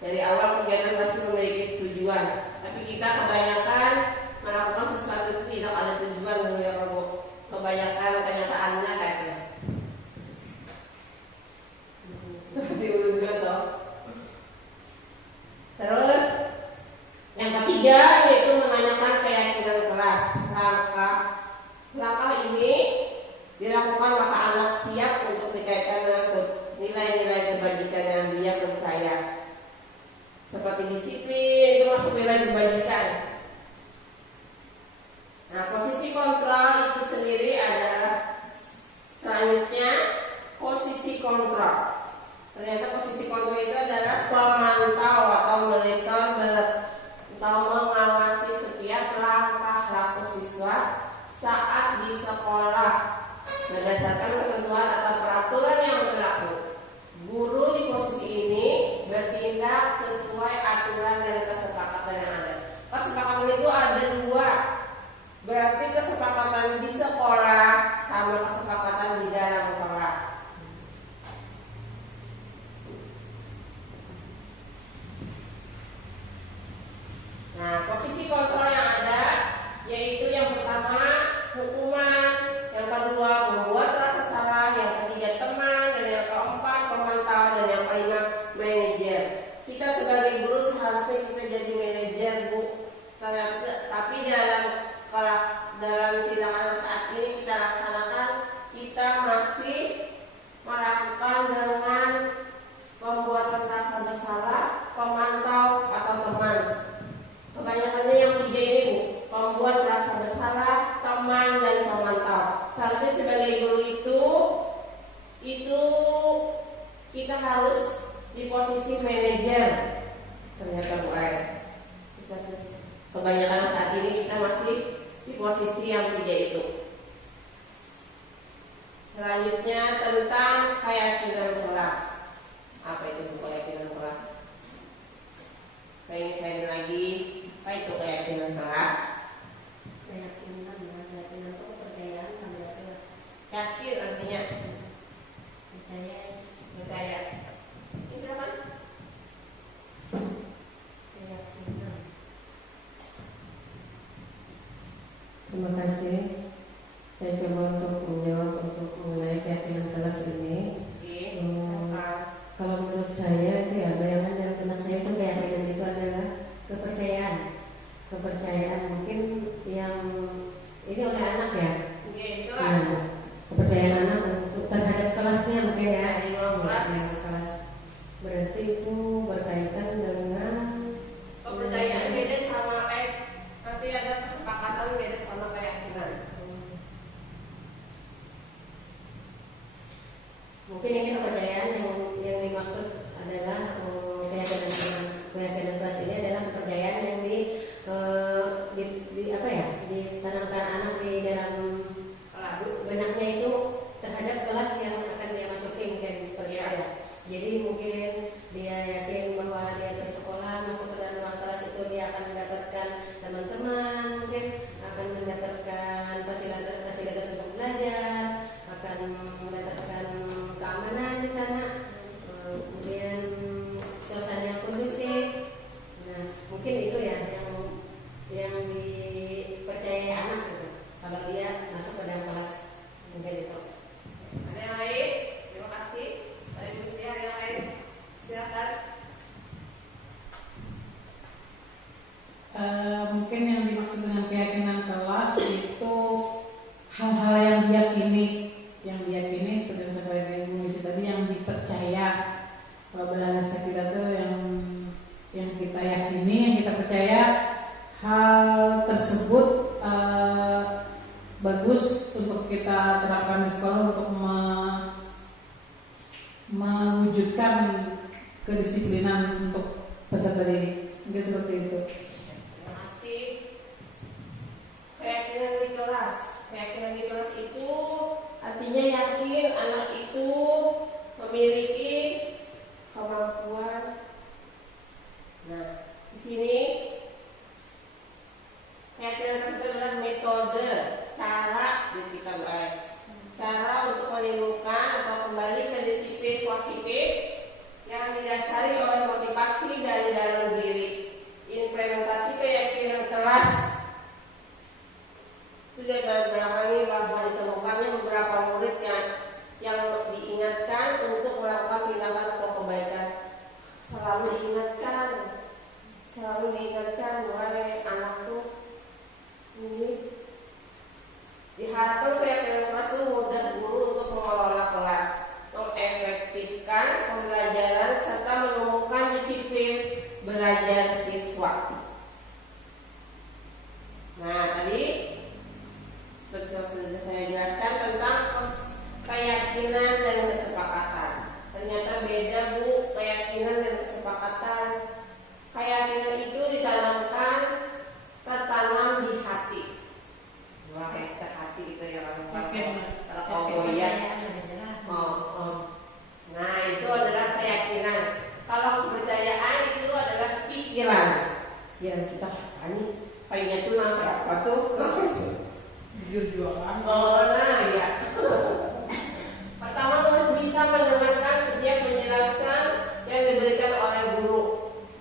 Dari awal kegiatan pasti memiliki tujuan. Tapi kita kebanyakan melakukan sesuatu itu tidak ada tujuan. Kebanyakan kenyataannya kayak gitu. Seperti ulu toh. Terus yang ketiga yaitu menanyakan keyakinan kelas. Langkah ini dilakukan maka anak siap untuk dikaitkan dengan nilai-nilai kebajikan yang dia percaya. Seperti disiplin itu masuk nilai kebajikan. Nah, posisi kontrol itu sendiri adalah selanjutnya posisi kontrol. Ternyata posisi kontrol itu adalah pemantau atau monitor atau mengawasi setiap langkah laku siswa saat di sekolah berdasarkan ketentuan atau peraturan yang berlaku. Guru di posisi ini bertindak sesuai aturan dan kesepakatan yang ada. Kesepakatan itu ada dua. Berarti kesepakatan di sekolah sama kesepakatan di dalam kelas. Nah, posisi kontrol yang ada yaitu yang pertama hukuman, yang kedua membuat rasa salah, yang ketiga teman, dan yang keempat pemantau, dan yang kelima manajer. Kita sebagai guru seharusnya kita jadi manajer Bu. Tapi dalam tindakan saat ini kita laksanakan, kita masih melakukan dengan membuat rasa bersalah, pemantau atau teman. Kebanyakannya yang tiga ini Bu, membuat rasa bersalah, teman, dan pemantau. Seharusnya sebagai guru itu kita harus di posisi manajer. Ternyata Bu Ay, kebanyakan saat ini kita masih di posisi yang tiga itu. Selanjutnya tentang keyakinan kelas. Apa itu Bu keyakinan kelas? Saya ingin share lagi. Apa itu keyakinan kelas? Keyakinan itu kepercayaan pada Yakin artinya percaya. Ini siapa? keyakinan. Terima kasih. Saya coba untuk menjawab untuk mengenai keyakinan kelas ini. Kalau menurut saya itu ya bayangan dalam benak saya itu keyakinan itu adalah kepercayaan mungkin yang ini oleh anak ya. Kelas. Kepercayaan anak terhadap kelasnya mungkin ya. Di ruang kelas. Kelas. Berarti itu berkaitan dengan Kepercayaan beda sama nanti ada kesepakatan beda sama keyakinan. Mungkin ini kepercayaan yang dimaksud adalah keyakinan kelas ini adalah kepercayaan yang ditanamkan anak di dalam benaknya itu terhadap kelas yang akan dia masuki mungkin seperti itu. Jadi mungkin dia yakin bahwa dia ke sekolah masuk ke dalam kelas itu dia akan mendapatkan teman-teman, mungkin akan mendapatkan fasilitas untuk belajar, akan mendapatkan keamanan di sana, kemudian suasana yang kondusif. Nah, mungkin yang dimaksud dengan keyakinan kelas itu hal-hal yang diyakini seperti yang saya Ibu Misi tadi, yang dipercaya. Kalau bahasa kita tuh yang kita yakini, yang kita percaya, hal tersebut bagus untuk kita terapkan di sekolah untuk mewujudkan kedisiplinan untuk peserta didik. Mungkin seperti itu. Terima kasih. Keyakinan di kelas. Keyakinan di kelas itu artinya yakin anak itu memiliki kemampuan. Nah, di sini keyakinan itu adalah metode, cara kita baik, cara untuk menimbulkan atau kembali ke disiplin positif yang didasari oleh motivasi dari dalam diri. Implementasi keyakinan kelas sudah belakangan bahwa ditemukannya beberapa murid yang diingatkan untuk melakukan tindakan atau kebaikan. Selalu diingatkan bahwa anak tuh ini diharapkan keyakinan kelas itu mudah guru untuk mengelola kelas, mengefektifkan pembelajaran serta menemukan disiplin belajar siswa. Nah, tadi seperti yang sudah saya jelaskan tentang keyakinan dan kesepakatan. Ternyata beda Bu, keyakinan dan kesepakatan. Keyakinan itu tertanam di hati. Wah, ke hati gitu ya kalau goyang. Nah, itu adalah keyakinan. Kalau kepercayaan itu adalah pikiran. Pikiran kita ini pengennya tuh nanti apa tuh? Jujur. Nah, ya. Pertama, murid bisa mendengarkan setiap penjelasan yang diberikan oleh guru.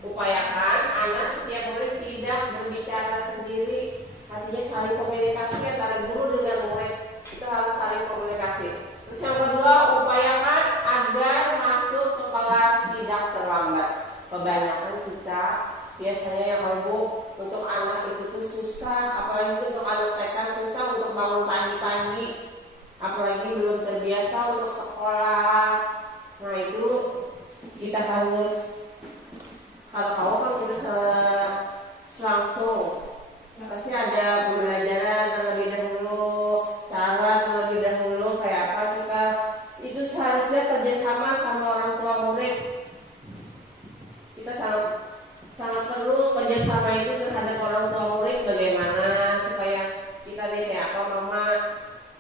Upayakan anak setiap murid tidak berbicara sendiri. Artinya saling komunikasi antara guru dengan murid. Itu harus saling komunikasi. Terus yang kedua, upayakan agar masuk ke kelas tidak terlambat. Kebanyakan kita biasanya yang mabuk untuk anak itu tuh susah, apalagi untuk anak TK susah untuk bangun pagi-pagi, apalagi belum terbiasa untuk sekolah. Nah, itu kita harus, kalau kamu kan kita langsung pasti ada pembelajaran terlebih dahulu, cara terlebih dahulu kayak apa kita itu seharusnya kerjasama sama orang tua murid. Kita sangat perlu kerjasama itu terhadap orang tua murid, bagaimana supaya kita lihat kayak apa mama,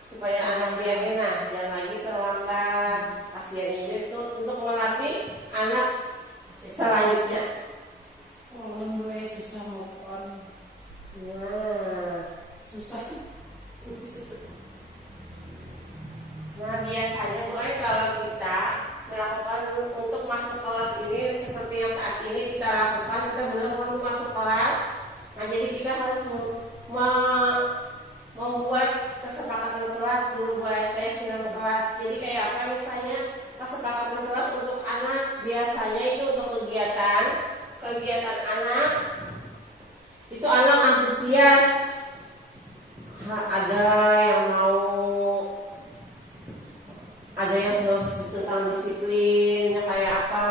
supaya anak dia enak, jangan lagi terlambat. Kasihan itu untuk melatih anak selanjutnya. Gue susah move on. Nah, Susah. Nah, biasanya mulai kalau kita melakukan untuk masuk kelas ini seperti yang saat ini kita lakukan, kita belum perlu masuk kelas. Nah, jadi kita harus membuat kesepakatan kelas dulu, buat keyakinan kelas. Jadi kayak apa misalnya kesepakatan kelas untuk anak, biasanya itu untuk kegiatan anak itu anak antusias. Ada yang tentang disiplinnya kayak apa,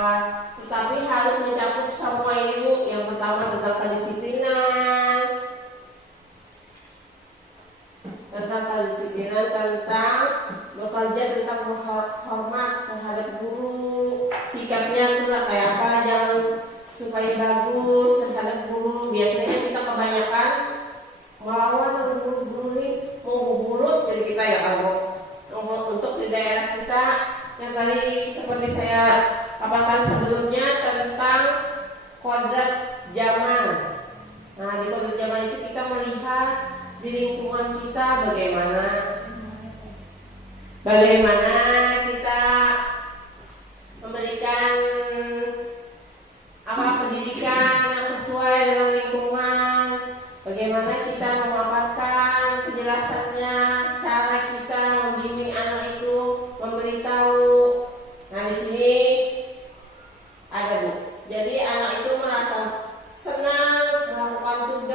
tetapi harus mencakup semua ini Bu. Yang pertama tentang kedisiplinan, tentang bekerja, tentang hormat terhadap guru, sikapnya itu kayak apa, jangan supaya bagus terhadap guru. Biasanya kita kebanyakan melawan guru ini mau bulut jadi kita ya kan Bu. Untuk di daerah kita yang tadi seperti saya paparkan sebelumnya tentang kodrat zaman. Nah, di kodrat zaman itu kita melihat di lingkungan kita bagaimana kita memberikan pendidikan yang sesuai dengan lingkungan, bagaimana kita memaparkan penjelasannya, cara kita membimbing anak itu, memberitahu. Nah, di sini ada Bu. Jadi anak itu merasa senang melakukan tugas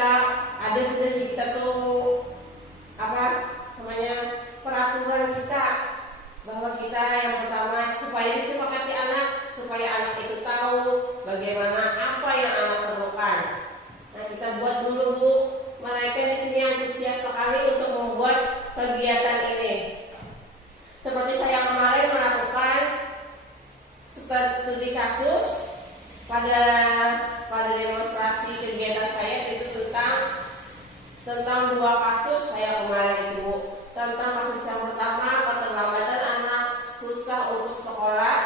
kita ada sudah kita tuh apa namanya peraturan kita bahwa kita yang pertama supaya disepakati anak supaya anak itu tahu bagaimana apa yang anak perlukan. Nah kita buat dulu Bu, mereka di sini antusias sekali untuk membuat kegiatan ini. Seperti saya kemarin melakukan studi kasus pada demonstrasi kegiatan saya itu tentang dua kasus saya kemarin itu Bu. Tentang kasus yang pertama keterlambatan anak susah untuk sekolah.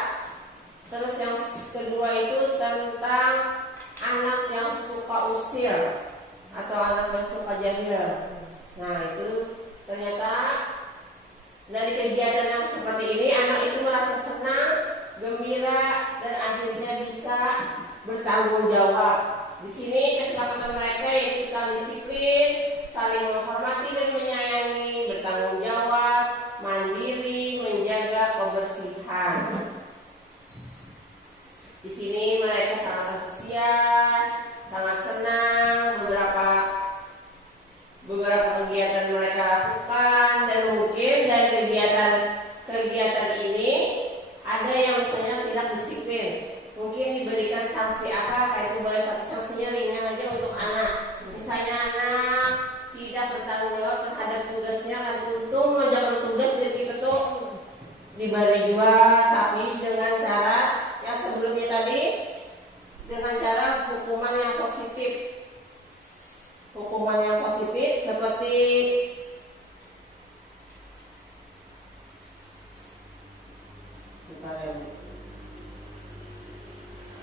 Terus yang kedua itu tentang anak yang suka usil atau anak yang suka jahil. Nah itu ternyata dari kegiatan yang seperti ini anak itu merasa senang, gembira dan akhirnya bisa bertanggung jawab. Di sini kesepakatan mereka yaitu kita disiplin, saling menghormati dan menyayangi, bertanggung jawab, mandiri, menjaga kebersihan. Di sini mereka sangat antusias, sangat senang. Beberapa kegiatan mereka lakukan dan mungkin dari kegiatan ini ada yang misalnya tidak disiplin. Mungkin diberikan sanksi apa, kayak itu boleh tapi sanksinya ringan aja untuk anak. Misalnya anak tidak bertanggung jawab terhadap tugasnya, kan untung menjalankan tugas dan kita tuh diberi juga, tapi dengan cara yang sebelumnya tadi, dengan cara hukuman yang positif. Hukuman yang positif seperti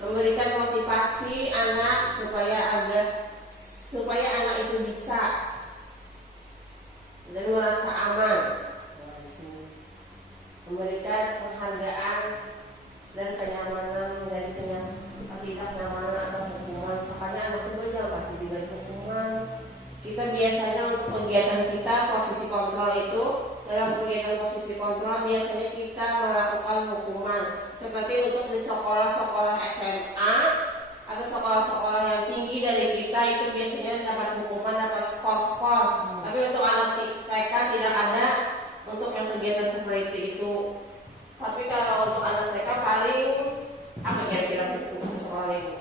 memberikan motivasi anak supaya anak itu bisa dan merasa aman. Memberikan penghargaan dan kenyamanan dari kenyamanan atau hukuman. Sekali anak itu jangan pasti diberi hukuman. Kita biasanya untuk kegiatan kita posisi kontrol itu, dalam kegiatan posisi kontrol biasanya kita melakukan hukuman. Seperti untuk di sekolah-sekolah SMA atau sekolah-sekolah yang tinggi dari kita itu biasanya dapat hukuman, dapat skor-skor. Tapi untuk anak TK tidak ada untuk yang kegiatan seperti itu. Tapi kalau untuk anak TK paling apa kira-kira untuk sekolah ini?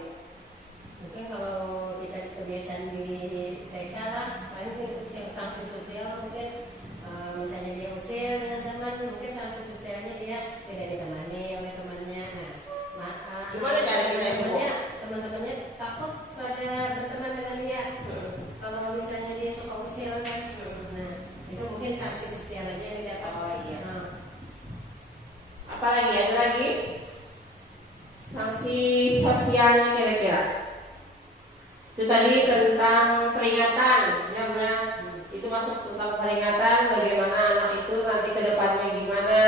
Mungkin kalau kita kebiasaan di TK lah, paling sanksi sosial mungkin misalnya dia usir dengan teman, mungkin sanksi sosialnya dia tidak ditemani oleh temannya. Gimana cara kita itu? Teman-temannya takut pada berteman dengan dia. Kalau misalnya dia suka usil kan, nah itu mungkin sanksi sosial aja yang didapat. Oh iya. Apalagi ada lagi sanksi sosial kira-kira? Itu tadi tentang peringatan, ya benar. Itu masuk tentang peringatan, bagaimana anak itu nanti ke depannya gimana,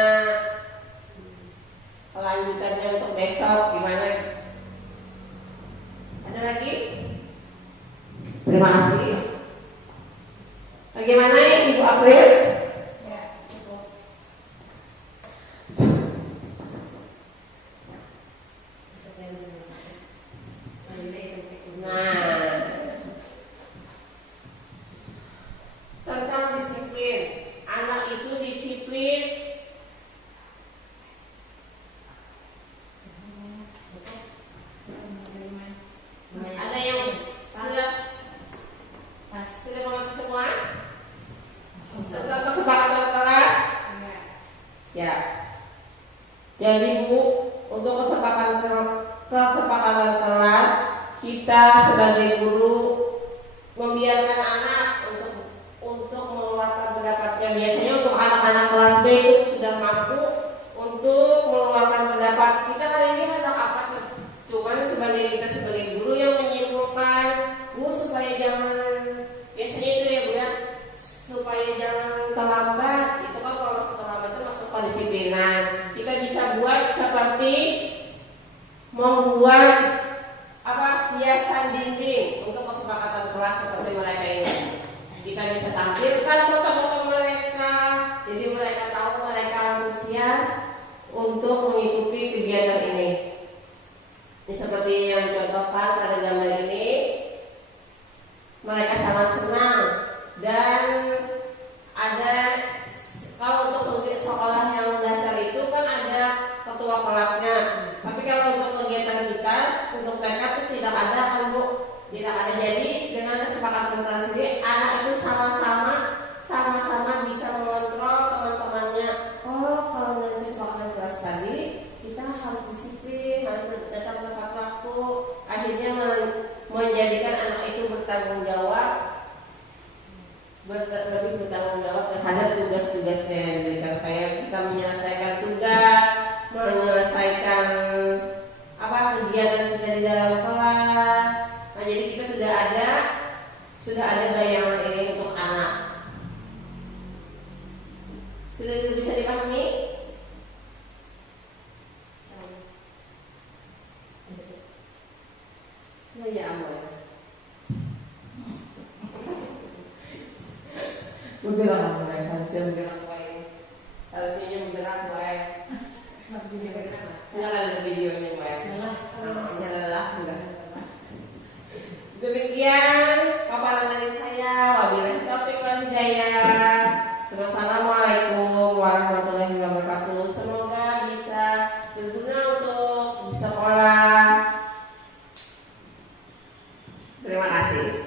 kelanjutannya untuk besok gimana. Ada lagi? Terima kasih. Bagaimana Ibu April? Ya, cukup. Nah, tentang disiplin, anak itu disiplin. Ada yang sudah mengerti semua? Tentang kesepakatan kelas? Ya. Jadi Bu, untuk kesepakatan kelas, kita sebagai guru membiarkan anak untuk mengeluarkan pendapatnya. Biasanya untuk anak-anak kelas B itu sudah mampu untuk mengeluarkan pendapat. Kita hari ini ada apa? Cuman kita sebagai guru yang menyimpulkan, Bu supaya jangan, biasanya itu ya Bu ya, supaya jangan terlambat. Itu kan kalau terlambat itu masuk kedisiplinan. Kita bisa buat seperti membuat hiasan dinding untuk kesepakatan kelas seperti mereka ini. Kita bisa tampilkan foto-foto mereka, jadi mereka tahu mereka antusias untuk mengikuti kegiatan ini. Ini seperti yang dicontohkan pada gambar ini. Mereka sangat senang. Dan ada, kalau untuk sekolah yang dasar itu kan ada ketua kelasnya, tapi kalau untuk kegiatan kita untuk TK itu tidak ada kan Bu, tidak ada. Jadi dengan kesepakatan kita sendiri, anak itu sama-sama bisa mengontrol teman-temannya. Oh, kalau dengan kesepakatan kelas tadi kita harus disiplin, harus datang tepat waktu. Akhirnya menjadikan anak itu bertanggung jawab, lebih bertanggung jawab terhadap tugas-tugasnya yang diberikan. Kayak kita menyelesaikan tugas, menyelesaikan kegiatan kita di dalam kelas. Nah, jadi kita sudah ada bayangan ini untuk anak. Sudah bisa dipahami? Oh ya ampun. Bergerak mulai, harusnya bergerak mulai. Harusnya bergerak mulai. Silakan ada videonya mulai. Nyalalah sudah. Demikian paparan dari saya. Wabillahi taufiq wal hidayah. Wassalamualaikum warahmatullahi wabarakatuh. Semoga bisa berguna untuk di sekolah. Terima kasih.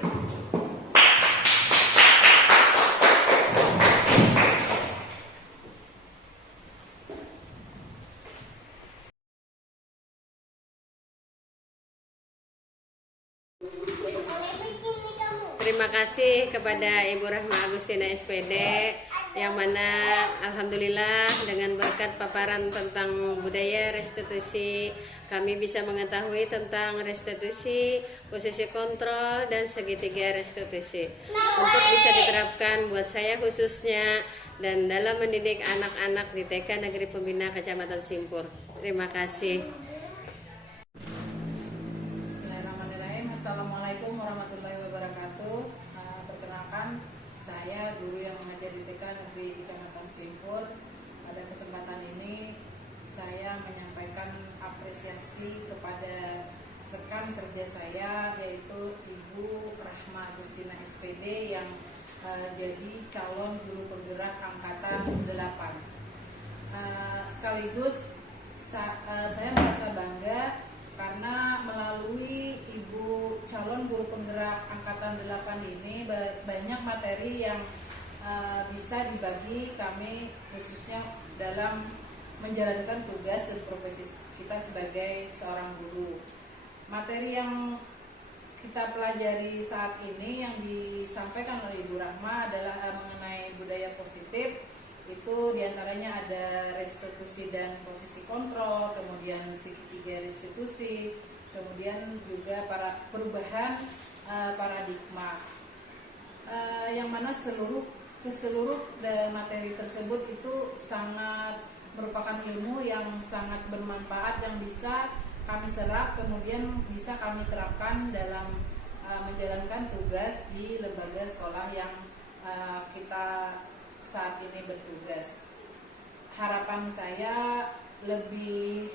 Terima kasih kepada Ibu Rahma Agustina SPD, yang mana alhamdulillah dengan berkat paparan tentang budaya restitusi, kami bisa mengetahui tentang restitusi, posisi kontrol, dan segitiga restitusi. Untuk bisa diterapkan buat saya khususnya dan dalam mendidik anak-anak di TK Negeri Pembina Kecamatan Simpur. Terima kasih. Bismillahirrahmanirrahim. Assalamualaikum warahmatullahi wabarakatuh. Perkenalkan, saya guru yang mengajar di TK Negeri Kecamatan Simpur. Pada kesempatan ini saya menyampaikan apresiasi kepada rekan kerja saya, yaitu Ibu Rahma Agustina SPD yang jadi calon guru penggerak angkatan 8. Sekaligus saya merasa bangga karena melalui Ibu calon guru penggerak angkatan 8 ini banyak materi yang bisa dibagi kami khususnya dalam menjalankan tugas dan profesi kita sebagai seorang guru. Materi yang kita pelajari saat ini yang disampaikan oleh Ibu Rahma adalah mengenai budaya positif. Itu diantaranya ada restitusi dan posisi kontrol, kemudian segitiga restitusi, kemudian juga perubahan paradigma, yang mana keseluruh materi tersebut itu sangat merupakan ilmu yang sangat bermanfaat yang bisa kami serap, kemudian bisa kami terapkan dalam menjalankan tugas di lembaga sekolah yang kita saat ini bertugas. Harapan saya lebih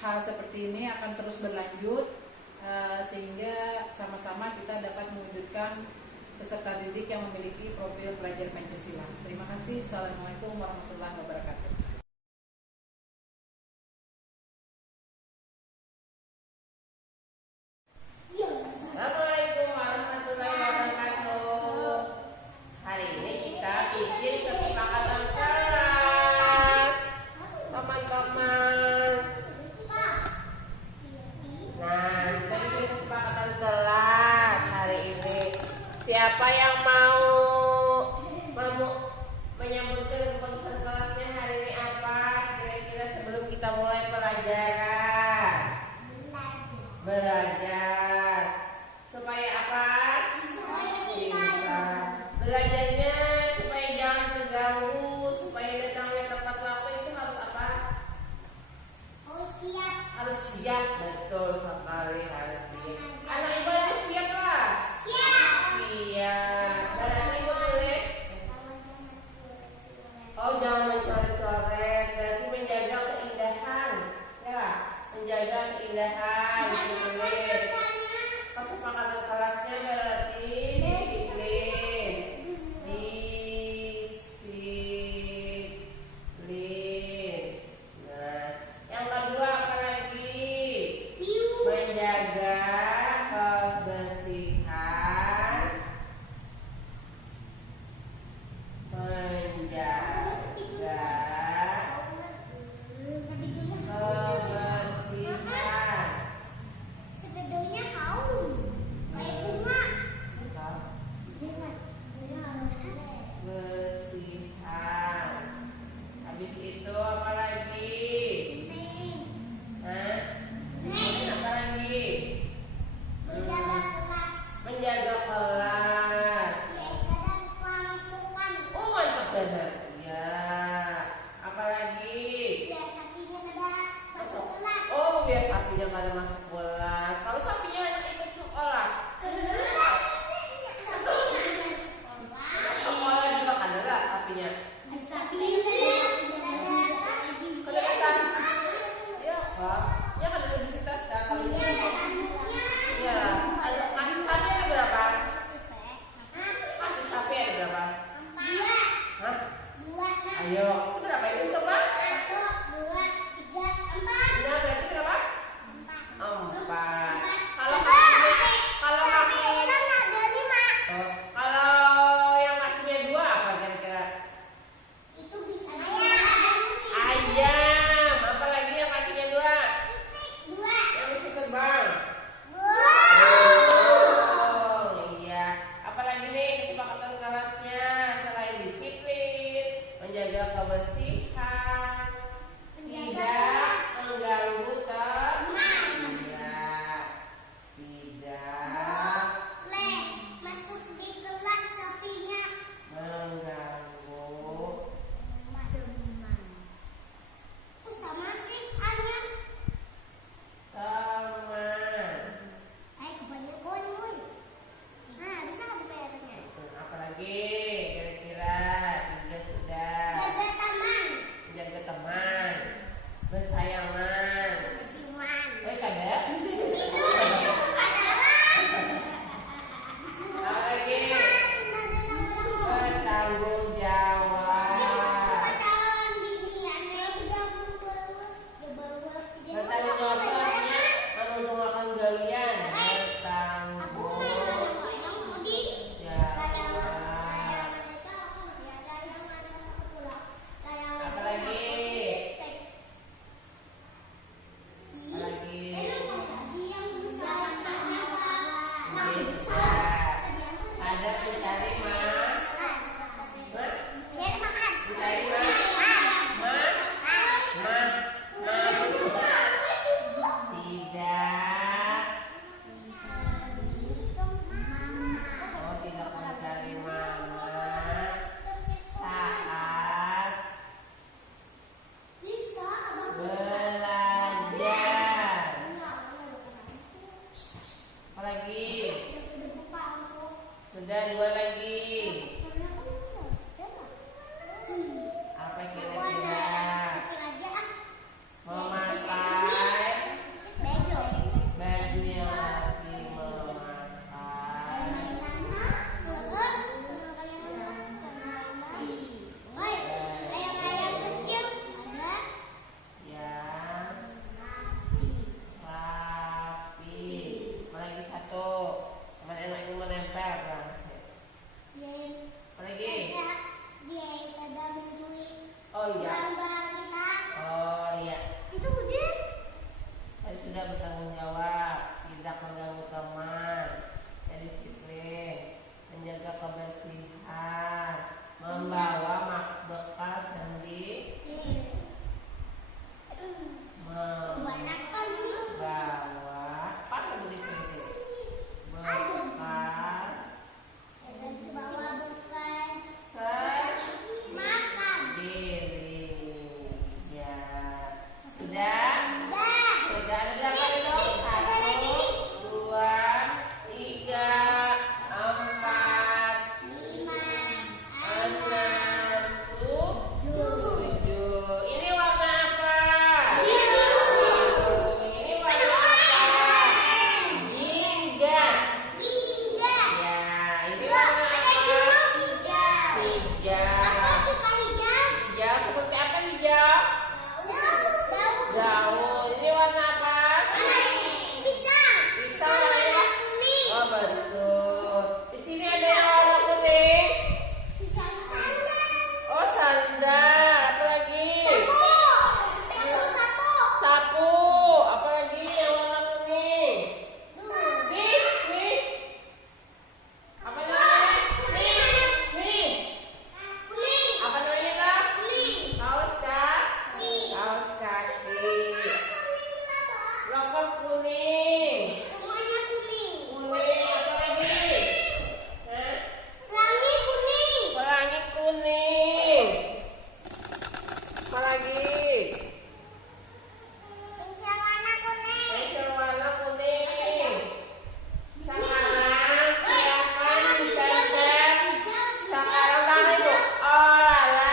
hal seperti ini akan terus berlanjut sehingga sama-sama kita dapat mewujudkan peserta didik yang memiliki profil pelajar Pancasila. Terima kasih. Assalamualaikum warahmatullahi wabarakatuh. Assalamualaikum warahmatullahi wabarakatuh. Hari ini kita bikin kesepakatan kelas, teman-teman. Nah, kita bikin kesepakatan kelas hari ini. Siapa yang mau menyambutkan keputusan kelasnya hari ini apa? Kira-kira sebelum kita mulai pelajaran. Belajar. Supaya apa? Pintar. Belajarnya supaya jangan terganggu, supaya datangnya tepat waktu itu harus apa? Harus siap, betul sekali, harus siap. Anak ibu harus siap lah. Siap. Berarti ibu tulis. Oh, jangan mencoret-coret. Berarti menjaga keindahan, ya, menjaga keindahan. Ibu tulis. Kesepakatan kelasnya berarti lagi kira-kira? 3 sudah. Jaga teman. Jaga teman. Bersayangan. Ciuman. Kada? Itu Apa lagi? Bertanggung jawab. pacaran bini anak 30 Bertanggung jawab artinya untuk makan galian. Aku Bertanggung yang mau di jawab. Apa lagi? Apa lagi? Ini sudah. Ada pencari pencari tidak. Oh, tidak mencari mama saat belajar. Apa lagi? Sudah 2 lagi. Apa kira-kira? Memakai baju yang lagi memakai yang rapi. Apa lagi 1? Teman enak itu menempel langsung. Apa lagi? Oh iya. Oh iya. Saya sudah bertanggung jawab, tidak mengganggu teman, saya disiplin, menjaga kebersihan, membawa bekal sendiri, membawa pas sebut itu bekal sendiri. Ya sudah. Sudah ada berapa itu? 1, 2, 3, 4, 6, 7. Ini warna apa? Biru. Ini warna apa? Jingga. Ya, ini warna apa? Hijau. Hijau seperti apa hijau? Daun. Ini warna apa? Pisang ya? Oh betul. Di sini ada yang warna kuning. Oh sandal. Apa lagi? Sapu. Apa lagi yang warna kuning? Nih. Apa namanya? Nih. Apa namanya kak? Kaos kak? Kaos kaki. Logo kuning. Kuning. Apa lagi? Hah? Pelangi kuning. Apa lagi? Pensil warna kuning. Sekarang silakan ditempel. Sekarang tangan ibu. Oh lala.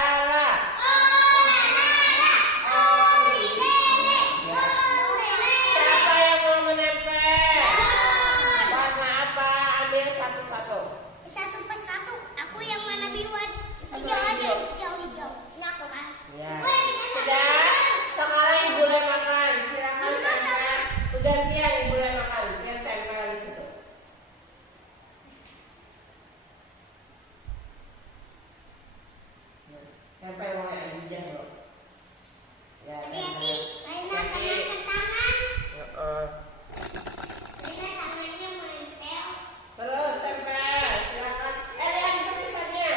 Siapa yang mau menempel? Warna apa? Ambil satu-satu. Satu persatu, aku yang mana biwat? Hijau aja, hijau. Nah, aku kan. Ya. Sudah. Sekarang ibu boleh makan. Silakan tempel. Bergantian ibu boleh makan. Biar tempel di situ. Tempel mulai aja dulu. Ya. Hati-hati, Raina Hati-hati. kena tangan. Heeh. Raina tangannya menempel. Terus tempel. Silakan. Lihat tulisannya.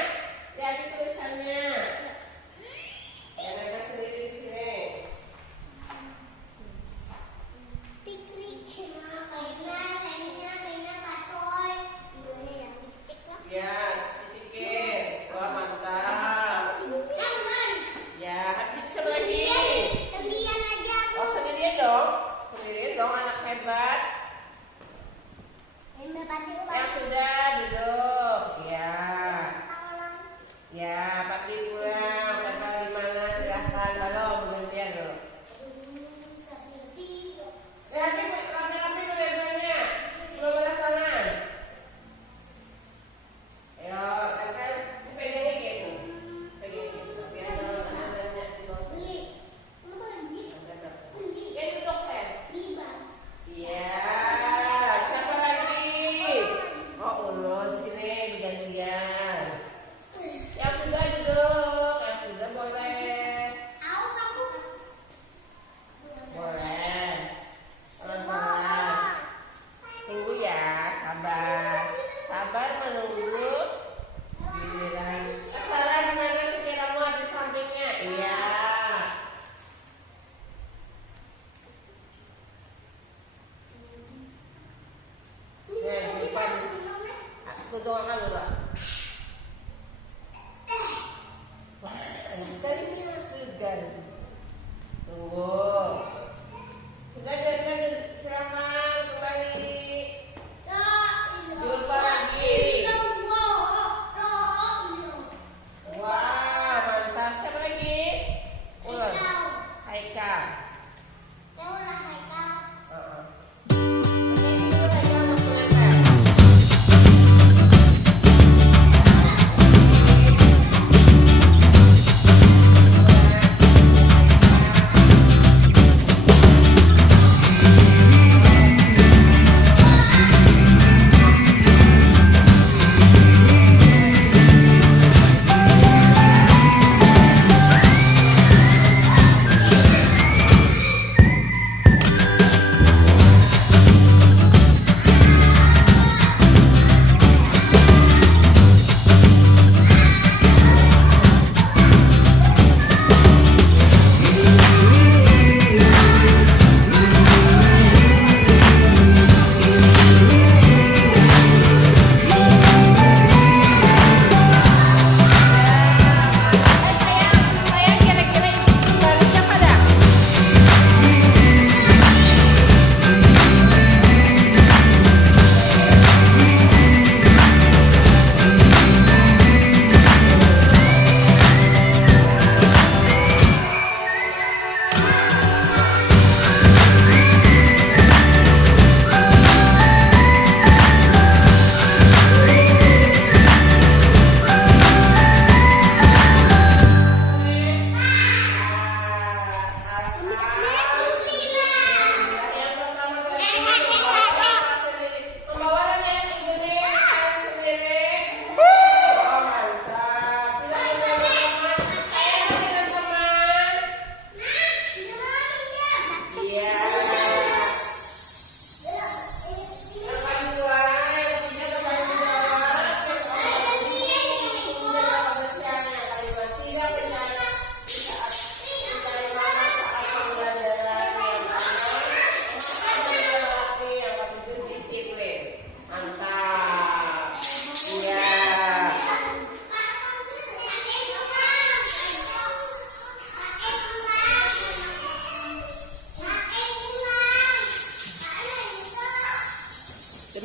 Lihat tulisannya. Ya, tempel sendiri di sini. Tik-tik. Raina pacoy. Gimana ya? Dicek lah. Ya, titik. Wah, mantap. Sama.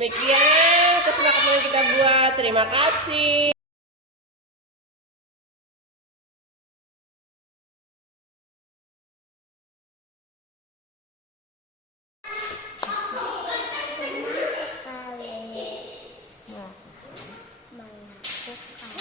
Demikian kesepakatan yang kita buat. Terima kasih. Melakukan